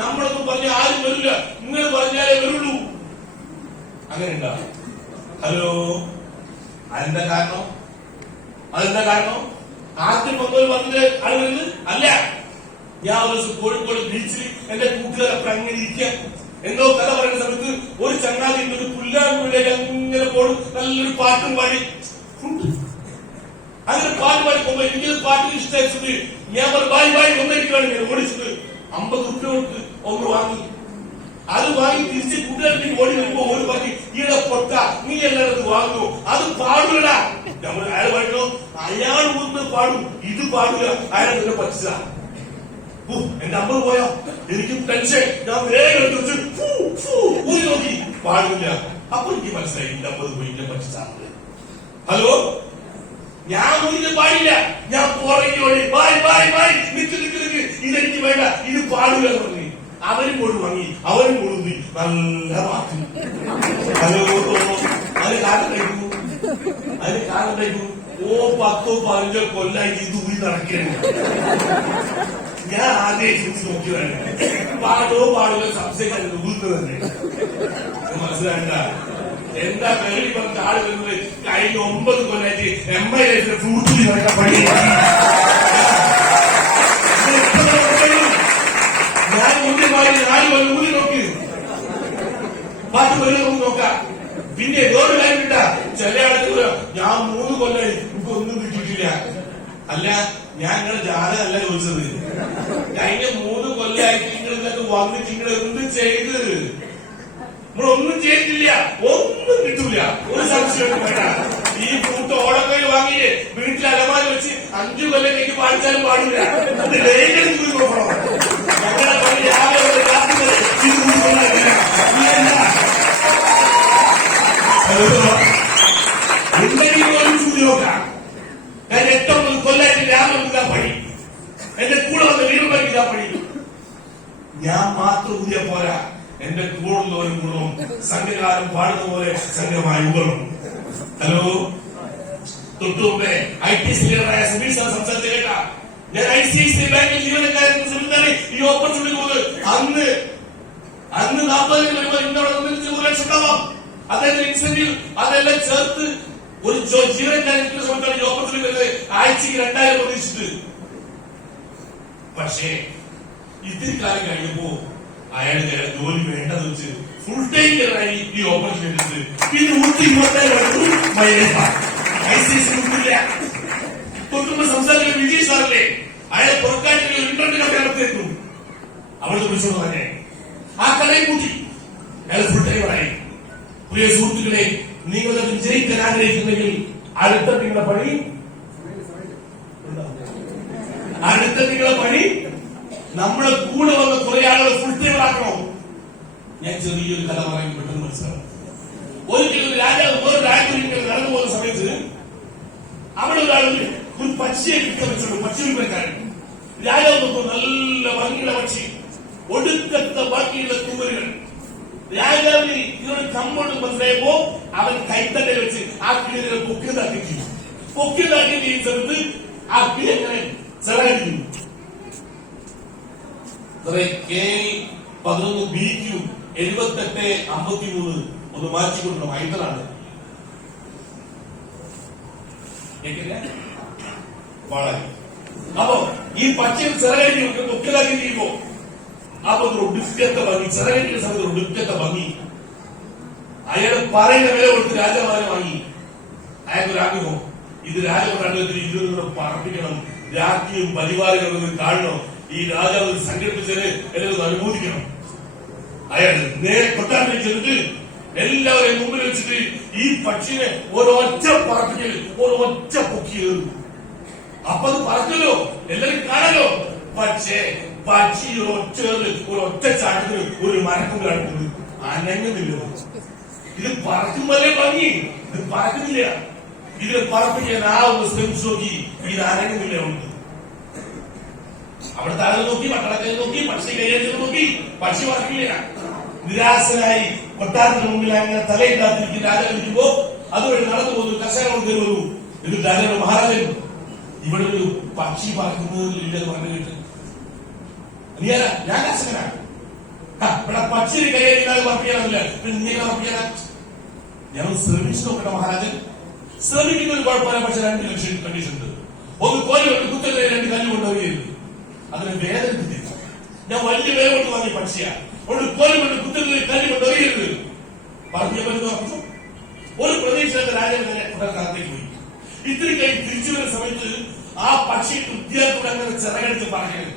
നമ്മളൊന്നും പറഞ്ഞ ആരും വരില്ല, നിങ്ങൾ പറഞ്ഞാലേ വരുള്ളൂ. അങ്ങനെ ഉണ്ടാവും. ഹലോ, അതെന്താ കാരണം? ആദ്യം വന്നിട്ട് ആൾ വരുന്നത് അല്ല. ഞാൻ ഒരു ദിവസം കോഴിക്കോട് ബീച്ചിൽ എന്റെ കൂട്ടുകാരൊക്കെ അങ്ങനെ ഇരിക്കുക, എന്തോ കഥ പറയുന്ന സമയത്ത് ഒരു ചങ്ങാതി ഒരു പുല്ലാങ്കുഴിയിലേക്ക് അങ്ങനെ പോടും, നല്ലൊരു പാട്ടും പാടി. അങ്ങനെ പാട്ട് പോകുമ്പോ എനിക്കത് പാട്ടിന് ഇഷ്ടമായിട്ടുണ്ട്. ഞാൻ ബായ് ഒന്നിരിക്കുകയാണ് ഞാൻ ഓടിച്ചത്. 50 രൂപ കൊടുത്ത് ഒന്ന് വാങ്ങി. അത് വാങ്ങി തിരിച്ച് കൂട്ടുകാർക്ക് ഓടി വരുമ്പോ ഒരു പറഞ്ഞു, ഈടെ പൊട്ട നീ എല്ലാവരും വാങ്ങുന്നു, അത് പാടൂലടാ. നമ്മൾ അയാൾ പറഞ്ഞു, അയാൾ ഒന്ന് പാടും, ഇത് പാടില്ല, അയാളെ തന്നെ പറ്റിച്ച. എന്റെ 50 പോയാ എനിക്ക് ടെൻഷൻ. ഞാൻ വേഗം എടുത്ത് ഊരി നോക്കി, പാടില്ല. അപ്പൊ എനിക്ക് മനസ്സിലായി എന്റെ 50 പോയി എന്നെ പറ്റിച്ചാണ്. ഹലോ, ഞാൻ മുന്നിൽ പാടില്ല, ഞാൻ പുറകെ ഓടി ബായ് നിക്ക് ഇതെനിക്ക് വേണ്ട, ഇത് പാടില്ല എന്ന് പറഞ്ഞു. അവരും കൂടി വാങ്ങി, അവരും കൊടുത്തി നല്ല മാറ്റി. ഹലോ, അതിന് കാരണം കഴിക്കുന്നു. 10-15 കൊല്ലായിട്ട് ഇത് ഊരി നടക്കുകയാണ്. ഞാൻ ആദ്യം ചിന്തിച്ച് നോക്കിയതാണ്, പാടില്ല സംശയം ഊരുന്നത് തന്നെ. മനസ്സിലാണ്ട എന്താ പേര് പറഞ്ഞ ആള് വരുന്നത്? കഴിഞ്ഞ 9 കൊല്ലായിട്ട് MI ഫ്രൂട്ടിൽ പണി. ഞാൻ മുന്നേ 4 കൊല്ലം ഊരി നോക്കി, പാട്ട് കൊല്ലം നോക്കാം. പിന്നെ വേറെ കാര്യം കിട്ടാ, ചില ആൾക്ക് ഞാൻ 3 കൊല്ലായി എനിക്കൊന്നും കിട്ടിയിട്ടില്ല. അല്ല, ഞാൻ നിങ്ങളെ ജാതകമല്ല ചോദിച്ചത്. കഴിഞ്ഞ 3 കൊല്ലായിട്ട് നിങ്ങളിതൊക്കെ വന്നിട്ട് നിങ്ങൾ എന്ത് ചെയ്ത്? നമ്മളൊന്നും ചെയ്തിട്ടില്ല, ഒന്നും കിട്ടൂല, ഒരു സംശയം വേണ്ട. ഈ ഫ്രൂട്ട് ഓടക്കയിൽ വാങ്ങിയേ വീട്ടിൽ അലമാരി വെച്ച് 5 കൊല്ലം കഴിഞ്ഞ് പാടിച്ചാലും പാടില്ല. അത് ഡെയിലി കൂടി നോക്കണം. ഞങ്ങളുടെ പണി രാവിലെ രാത്രി പഠിക്കാൻ പഠിക്കും. ഞാൻ മാത്രം ഊതിയ പോരാ, എന്റെ കൂടുന്നവരും കൂടും സംഘകാലം പാടുന്ന പോലെ സംഘമായി ഊരണം. ഹലോ, തൊട്ടുമുമ്പേ ITC ലീഡറായ സുബീർ സാർ സംസാരിച്ച കേട്ടാ. ഞാൻ ICICI ബാങ്കിൽ ജീവനക്കാരെ ഈ ഓപ്പർച്യൂണിറ്റി അന്ന് 40 വരുമ്പോൾ ഇന്നോടെ 1 ലക്ഷം ഉണ്ടാവാം. അദ്ദേഹത്തിന് ഇൻസെന്റീവ് അതെല്ലാം ചേർത്ത് ഒരു ജീവനക്കാരൻ സമയത്താണ് ഈ ഓപ്പർച്യൂണിറ്റി വരുന്നത്. ആഴ്ചക്ക് 2000 പ്രതീക്ഷിച്ചിട്ട്. പക്ഷേ ഇത്തിരി കാലം കഴിഞ്ഞപ്പോ അയാൾ ജോലി വേണ്ടെന്ന് വെച്ച് ഫുൾ ടൈം കയറായി ഈ ഓപ്പർച്യൂണിറ്റി. ഇത് 127 ICICI കിട്ടില്ല. തൊട്ടുമ്പോ സംസാരിക്കുന്ന വിജയ് സാറല്ലേ, അയാൾ പുറക്കാട്ടിൽ ഇന്റർനെറ്റ് ഒക്കെ നടത്തിയിരുന്നു. അവിടുത്തെ വിളിച്ചത് തന്നെ ആ കടയിൽ കൂട്ടി അയാൾ ഫുൾ ടൈമറായി. പ്രിയ സുഹൃത്തുക്കളെ, നിങ്ങളത് വിജയിക്കാൻ ആഗ്രഹിക്കുന്നെങ്കിൽ അടുത്ത നിങ്ങളുടെ പണി നമ്മളെ കൂടെ വന്ന കുറെ ആളുകൾ ഫുൾ ടൈമറാക്കണോ? ഞാൻ ചെറിയൊരു കഥ പറയാൻ പെട്ടെന്ന് മനസ്സിലാവും. ഒരിക്കലും രാജാവ് വേറെ രാജ്യത്തിൽ നടന്നു പോകുന്ന സമയത്ത് അവിടെ ഒരു പക്ഷിയെ കിട്ടാൻ വെച്ചോളൂ. പക്ഷി വിൽപ്പനക്കാരൻ രാജാവ് നോക്കും, നല്ല ഭംഗിയുള്ള പക്ഷി, ഒടുക്കത്തെ ബാക്കിയുള്ള തൂവലുകൾ. രാജാവിന് ഇതൊരു കമ്പോട്ട് മനസ്സിലായപ്പോ അവൻ കൈത്തന്നെ വെച്ച് ആ കിളിയെ പൊക്കിയതാക്കി സമയത്ത് ആ കിളി എങ്ങനെ ചെലവഴിക്കുന്നു. KL11 BQ 7853 ഒന്ന് മാറ്റിക്കൊണ്ടു ഹൈദറാണ്. വളരെ അപ്പൊ ഈ പച്ചയിൽ ചെറുകടി പൊക്കിലാക്കി ചെയ്യുമ്പോ അപ്പൊ ഒടുക്കത്തെ ഭംഗി, ചെറുകടിക്കുന്ന സമയത്ത് ഒടുക്കത്തെ ഭംഗി. അയാൾ പറയുന്ന വില കൊടുത്ത് രാജാവാരെ വാങ്ങി. അയാൾക്കൊരാഗ്രഹം, ഇത് രാജമണ്ഡലത്തിൽ 20 പറപ്പിക്കണം, രാജ്ഞിയും പരിവാരങ്ങളും കാണണം, ഈ രാജാവ് സംഘടിപ്പിച്ചതിന് എല്ലാവരും അനുമോദിക്കണം. അയാൾ നേരെ കൊട്ടാരത്തിൽ ചെന്നിട്ട് എല്ലാവരെയും മുമ്പിൽ വെച്ചിട്ട് ഈ പക്ഷിനെ ഒരൊറ്റ പറപ്പിക്കൽ, ഒരൊറ്റ പൊക്കിയേറും. അപ്പൊ അത് പറക്കല്ലോ, എല്ലാവരും കാണാലോ. പക്ഷേ പക്ഷി ഒരൊറ്റ ചാട്ടത്തിന് ഒരു മരക്കുമ്പിലാണ് അനങ്ങുന്നില്ല. ഇത് പറക്കുമ്പോഴേ ഭംഗി, ഇത് പറക്കുന്നില്ല. ഇതിനെ പറപ്പിക്കാൻ ആ ഒന്ന് ശ്രമിച്ചു നോക്കി, ഇത് അനങ്ങുന്നില്ല. ഉണ്ട് അവിടെ താഴെ നോക്കി, പട്ടണത്തിൽ നോക്കി, പക്ഷി കൈയടിച്ചു നോക്കി, പക്ഷി പറക്കില്ല. നിരാശനായി കൊട്ടാരത്തിന് മുമ്പിൽ അങ്ങനെ തലയിൽ കാത്തിരിക്കുന്ന രാജാവ് ഇരിക്കുമ്പോ അതുവഴി നടന്നു പോകുന്നു. കർഷകരോട് കയറി വന്നു. എന്നിട്ട് രാജാവ് മഹാരാജൻ, ഇവിടെ ഒരു പക്ഷി പറക്കുന്നതിലില്ലെന്ന് പറഞ്ഞു കേട്ട്, നീയാ? ഞാൻ കർഷകനാണ്. ഇവിടെ പക്ഷിയെ കൈയടിക്കാതെ പറപ്പിക്കാനില്ല, പിന്നെ നീ പറപ്പിക്കാനാ? ഞാൻ ശ്രമിച്ചു നോക്കട്ടെ മഹാരാജൻ. ശ്രമിക്കുന്ന ഒരു കുഴപ്പമില്ല, പക്ഷെ 2 കണ്ടീഷൻ ഉണ്ട്. ഒന്ന് കോലി കൊണ്ട് കുത്തല്ലേ, 2 കല്ല് കൊണ്ടുപോയിരുന്നു. അതിന് വേദന കിട്ടില്ല. ഞാൻ വലിയ വില കൊണ്ട് വാങ്ങിയ പക്ഷിയാ. ഒരു കോലി കൊണ്ട് കുത്തല്ലേ, കല്ല് കൊണ്ടുപോയത് പറഞ്ഞു പറ്റുന്ന ഉറപ്പിച്ചു. ഒരു പ്രദേശത്ത് രാജാവ് കാലത്തേക്ക് പോയി. ഇത്തിരി കഴിഞ്ഞ് തിരിച്ചു വരുന്ന സമയത്ത് ആ പക്ഷി വിദ്യാർത്ഥികൾ അങ്ങനെ ചിറകടിച്ച് പറഞ്ഞത്.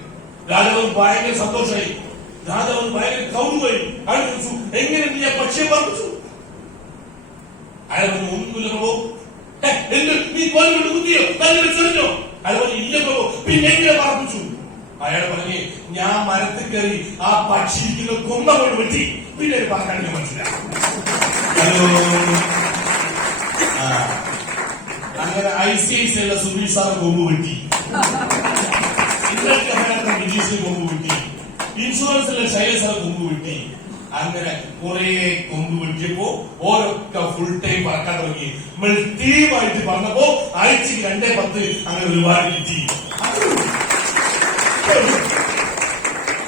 രാജാവ് ഭയങ്കര സന്തോഷമായി, രാജാവ് ഭയങ്കര കൗതുകമായി. അയാൾ ചോദിച്ചു, എങ്ങനെ നീ ആ പക്ഷിയെ പറപ്പിച്ചു? അയാൾ ഒന്നുമില്ല പ്രഭു. നീ കോലി കൊണ്ട് കുത്തിയോ, കല്ലിൽ ചെറിഞ്ഞോ? അയാൾ പറഞ്ഞു, ഇല്ല പ്രഭു. പിന്നെ എങ്ങനെ പറപ്പിച്ചു? അയാൾ പറഞ്ഞ്, ഞാൻ മരത്തിൽ കയറി ആ പക്ഷി ഇരിക്കുന്ന കൊമ്പ കൊണ്ട് വെട്ടി. പിന്നെ പറഞ്ഞാൽ ഞാൻ മനസ്സിലായി. അങ്ങനെ ICICI സുബീർ സാറ് കൊമ്പ് വെട്ടി, വിജയ് കൊമ്പ് വെട്ടി, ഇൻഷുറൻസിലെ ശൈലജ സാറ് കൊമ്പ് വെട്ടി. അങ്ങനെ കുറെ കൊമ്പ് വെട്ടിയപ്പോ ഓരൊക്കെ ഫുൾ ടൈം പറക്കാൻ തുടങ്ങി. നമ്മൾ ടീമായിട്ട് പറഞ്ഞപ്പോ ആഴ്ചക്ക് 2-10 അങ്ങനെ ഒരുപാട് കിട്ടി.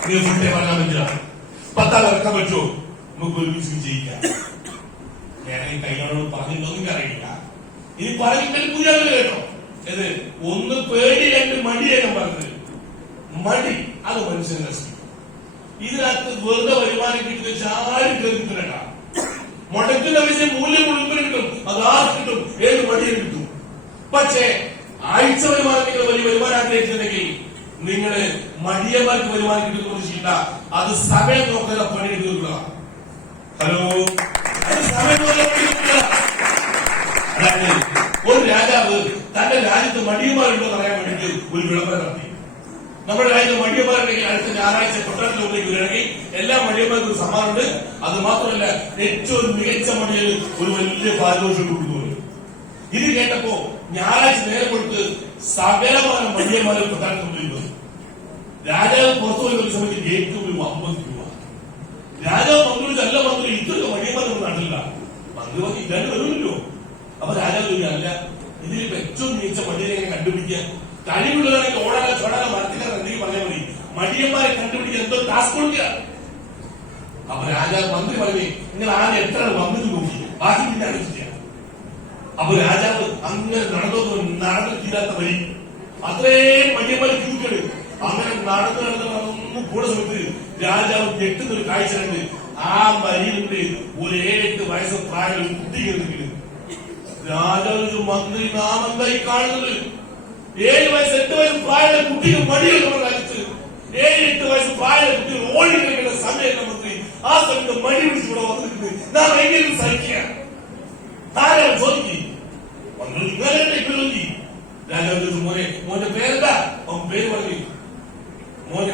നീ ഫുൾ ടൈം പറയാൻ പറ്റില്ല, 10 ഇറക്കാൻ പറ്റുമോ? നമുക്ക് ഒരുമിച്ച് വിജയിക്കാം. ഞാൻ കൈകളോട് പറഞ്ഞിട്ടൊന്നും എനിക്കറിയില്ല. ഇനി പറഞ്ഞിട്ട് പുതിയ കേട്ടോ. ഇത് 1 പേടി, 2 മടിയാണ് പറഞ്ഞത്. മടി അത് മനുഷ്യനെ നശിക്കും. ഇതിനകത്ത് വെറുതെ വരുമാനം കിട്ടുന്ന ചാടി കിട്ടില്ല. മുടക്കുന്ന പൈസ മൂല്യം മുഴുവൻ കിട്ടും, അത് ആർക്ക് കിട്ടും? ഏത് മടിയും കിട്ടും. പക്ഷേ ആഴ്ച വരുമാനം നിങ്ങൾ വലിയ വരുമാനം ആഗ്രഹിച്ചിട്ടുണ്ടെങ്കിൽ നിങ്ങള് മടിയന്മാർക്ക് വരുമാനം കിട്ടുന്ന ചെയ്യണ്ട. അത് സമയം നോക്കുന്ന പണി എടുക്കുക. ഹലോ, അത് സമയം നോക്കുന്ന. ഒരു രാജാവ് തന്റെ രാജ്യത്ത് മടിയന്മാരുണ്ടോ എന്ന് പറയാൻ വേണ്ടിയിട്ട് ഒരു വിളംബരം നടത്തി. നമ്മുടെ രാജ്യത്ത് മടിയന്മാരുണ്ടെങ്കിൽ അടുത്ത ഞായറാഴ്ച കൊട്ടാരത്തിലേക്ക് വരികയാണെങ്കിൽ എല്ലാ മടിയന്മാർക്കും ഒരു സമ്മാനമുണ്ട്. അത് മാത്രമല്ല, ഏറ്റവും മികച്ച മടിയിൽ ഒരു വലിയ പാരിതോഷികം കൊടുക്കുന്നു. ഇത് കേട്ടപ്പോ ഞായറാഴ്ച നേരം കൊടുത്ത് സകലമായ മടിയന്മാരെ കൊട്ടാരത്തിൽ കൊണ്ടിരിക്കുന്നു. രാജാവ് പുറത്തു പോയ ഒരു സമയത്ത് ഗേറ്റ് 50 രൂപ. രാജാവ് മന്ത്രി നല്ല മന്ത്രി ഇതൊക്കെ മടിയന്മാരൊന്നും നാട്ടില്ല. മന്ത്രി വന്ന് ഇല്ലാണ്ട് വരുമല്ലോ. അപ്പൊ രാജാവ് ചോദിക്കുക, അല്ല ഇതിലിപ്പോ ഏറ്റവും മികച്ച മടിയെ കണ്ടുപിടിക്കുക, കഴിവുള്ളവരൊക്കെ ഓടാനോ ചോടാനോ മരത്തിക്കാരൻ എന്തെങ്കിലും പറഞ്ഞാൽ മതി, മടിയന്മാരെ കണ്ടുപിടിക്കാൻ എന്തോ ടാസ്ക് കൊടുക്കുക. അപ്പൊ രാജാവ് മന്ത്രി പറഞ്ഞു, നിങ്ങൾ ആദ്യം എത്ര വന്നത് നോക്കി, ബാക്കി പിന്നെ അറിയില്ല. അപ്പൊ രാജാവ് അങ്ങനെ നടന്നു തീരാത്ത വഴി, അത്രയും മടിയന്മാർ ക്യൂക്കട്. അങ്ങനെ നടന്ന് കൂടെ സമയത്ത് രാജാവ് ഞെട്ടുന്നൊരു കാഴ്ച കണ്ട് ആ വരിയിലുണ്ട് ഒരു 7 വയസ്സ് പ്രായം കുട്ടി കയറി. രാജാവ് മന്ത്രി നാം എന്തായി കാണുന്നത്? 7 വയസ്സ് 8 വയസ്സ് പ്രായമുള്ള കുട്ടികൾ മടികൾ നമ്മുടെ രാജ്യത്ത് 7-8 വയസ്സ് പ്രായമുള്ള കുട്ടികൾ ഓടി കളിക്കേണ്ട സമയം മന്ത്രി. ആ സമയത്ത് മടി പിടിച്ച് ഇവിടെ വന്നിട്ടുണ്ട്. നാം എങ്കിലും സഹിക്കുക. ആരാണ് ചോദിക്കും? മന്ത്രി നിങ്ങളെ ചോദിക്കി. രാജാവ് ചോദിച്ചു, മോന്റെ പേരെന്താ? അവൻ പേര് പറഞ്ഞു.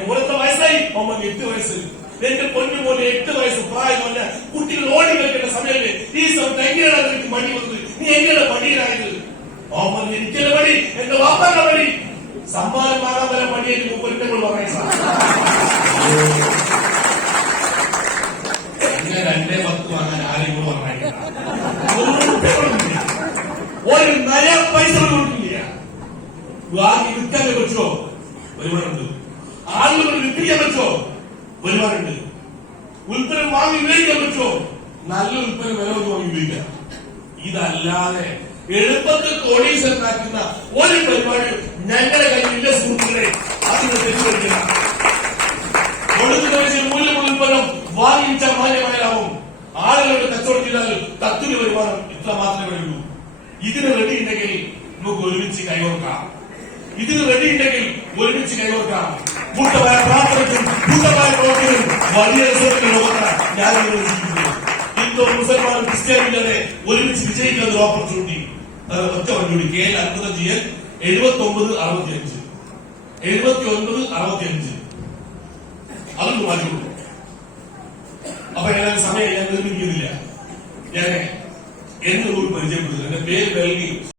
മോനെത്ര വയസ്സായി? അവൻ 8 വയസ്സ്. എന്റെ പൊന്നു പോലെ 8 വയസ്സ് പ്രായം പറഞ്ഞ കുട്ടികൾ ഓടി കളിക്കേണ്ട സമയത്ത് ഈ സമയത്ത് എങ്ങനെയാണ് നിനക്ക് മടി വന്നത്? നീ എങ്ങനെയാണ് മടിയിലായത്? അവൻ എനിക്കല്ല മടി, എന്റെ വാപ്പാന്റെ മടി. സമ്മാനം വാങ്ങാൻ വരെ മടിയായിട്ട് മുപ്പതിനോട് പറയാൻ അങ്ങനെ 2-10 വാങ്ങാൻ ആരെയും കൂടെ പറഞ്ഞില്ല. ഒരു നയ പൈസ കൊടുക്കില്ല. വാങ്ങി വിൽക്കാൻ പറ്റുമോ? ഒരുപാടുണ്ട്. ആളുകൾ വിൽപ്പിക്കാൻ പറ്റുമോ? ഒരുപാടുണ്ട്. ഉൽപ്പന്നം വാങ്ങി ഉപയോഗിക്കാൻ പറ്റുമോ? നല്ല ഉൽപ്പന്നം വില ഒന്ന് വാങ്ങി ഉപയോഗിക്കാം. ഇതല്ലാതെ എളുപ്പത്തിൽ കോടീശ്വരനാക്കുന്ന ഒരു പരിപാടി ഞങ്ങളുടെ കയ്യിലില്ല സുഹൃത്തുക്കളെ. അതിന് തെറ്റുവരില്ല. കൊടുക്കുന്ന മൂല്യമുള്ള ഉൽപ്പന്നം വാങ്ങിച്ചാൽ മാന്യമായാലാവും. ആളുകളുടെ കച്ചവടത്തില്ലാൽ തത്തിന് വരുമാനം ഇത്ര മാത്രമേ വരുള്ളൂ. ഇതിന് റെഡി ഉണ്ടെങ്കിൽ നമുക്ക് ഒരുമിച്ച് കൈകോർക്കാം. ഇതിന് റെഡി ഉണ്ടെങ്കിൽ ഒരുമിച്ച് കൈകോർക്കാം. കൂട്ടമായ പ്രാർത്ഥനയ്ക്കും കൂട്ടമായ പ്രവർത്തനം വലിയ റിസൾട്ടിന്റെ ലോകത്താണ് ഞാൻ ജീവിക്കുന്നത്. ഹിന്ദു മുസൽമാൻ ക്രിസ്ത്യാനികളെ ഒരുമിച്ച് വിജയിക്കുന്ന ഒരു ഓപ്പർച്യൂണിറ്റി. ഒറ്റ വണ്ടിയോടി KL 55 7965 7965 അതൊന്ന് മാറ്റിക്കൊള്ളു. അപ്പൊ ഞാൻ സമയം ഞാൻ നിർമ്മിക്കുന്നില്ല. ഞാൻ എന്നൊരു പരിചയപ്പെടുത്തുന്നു. എന്റെ പേര് നൽകി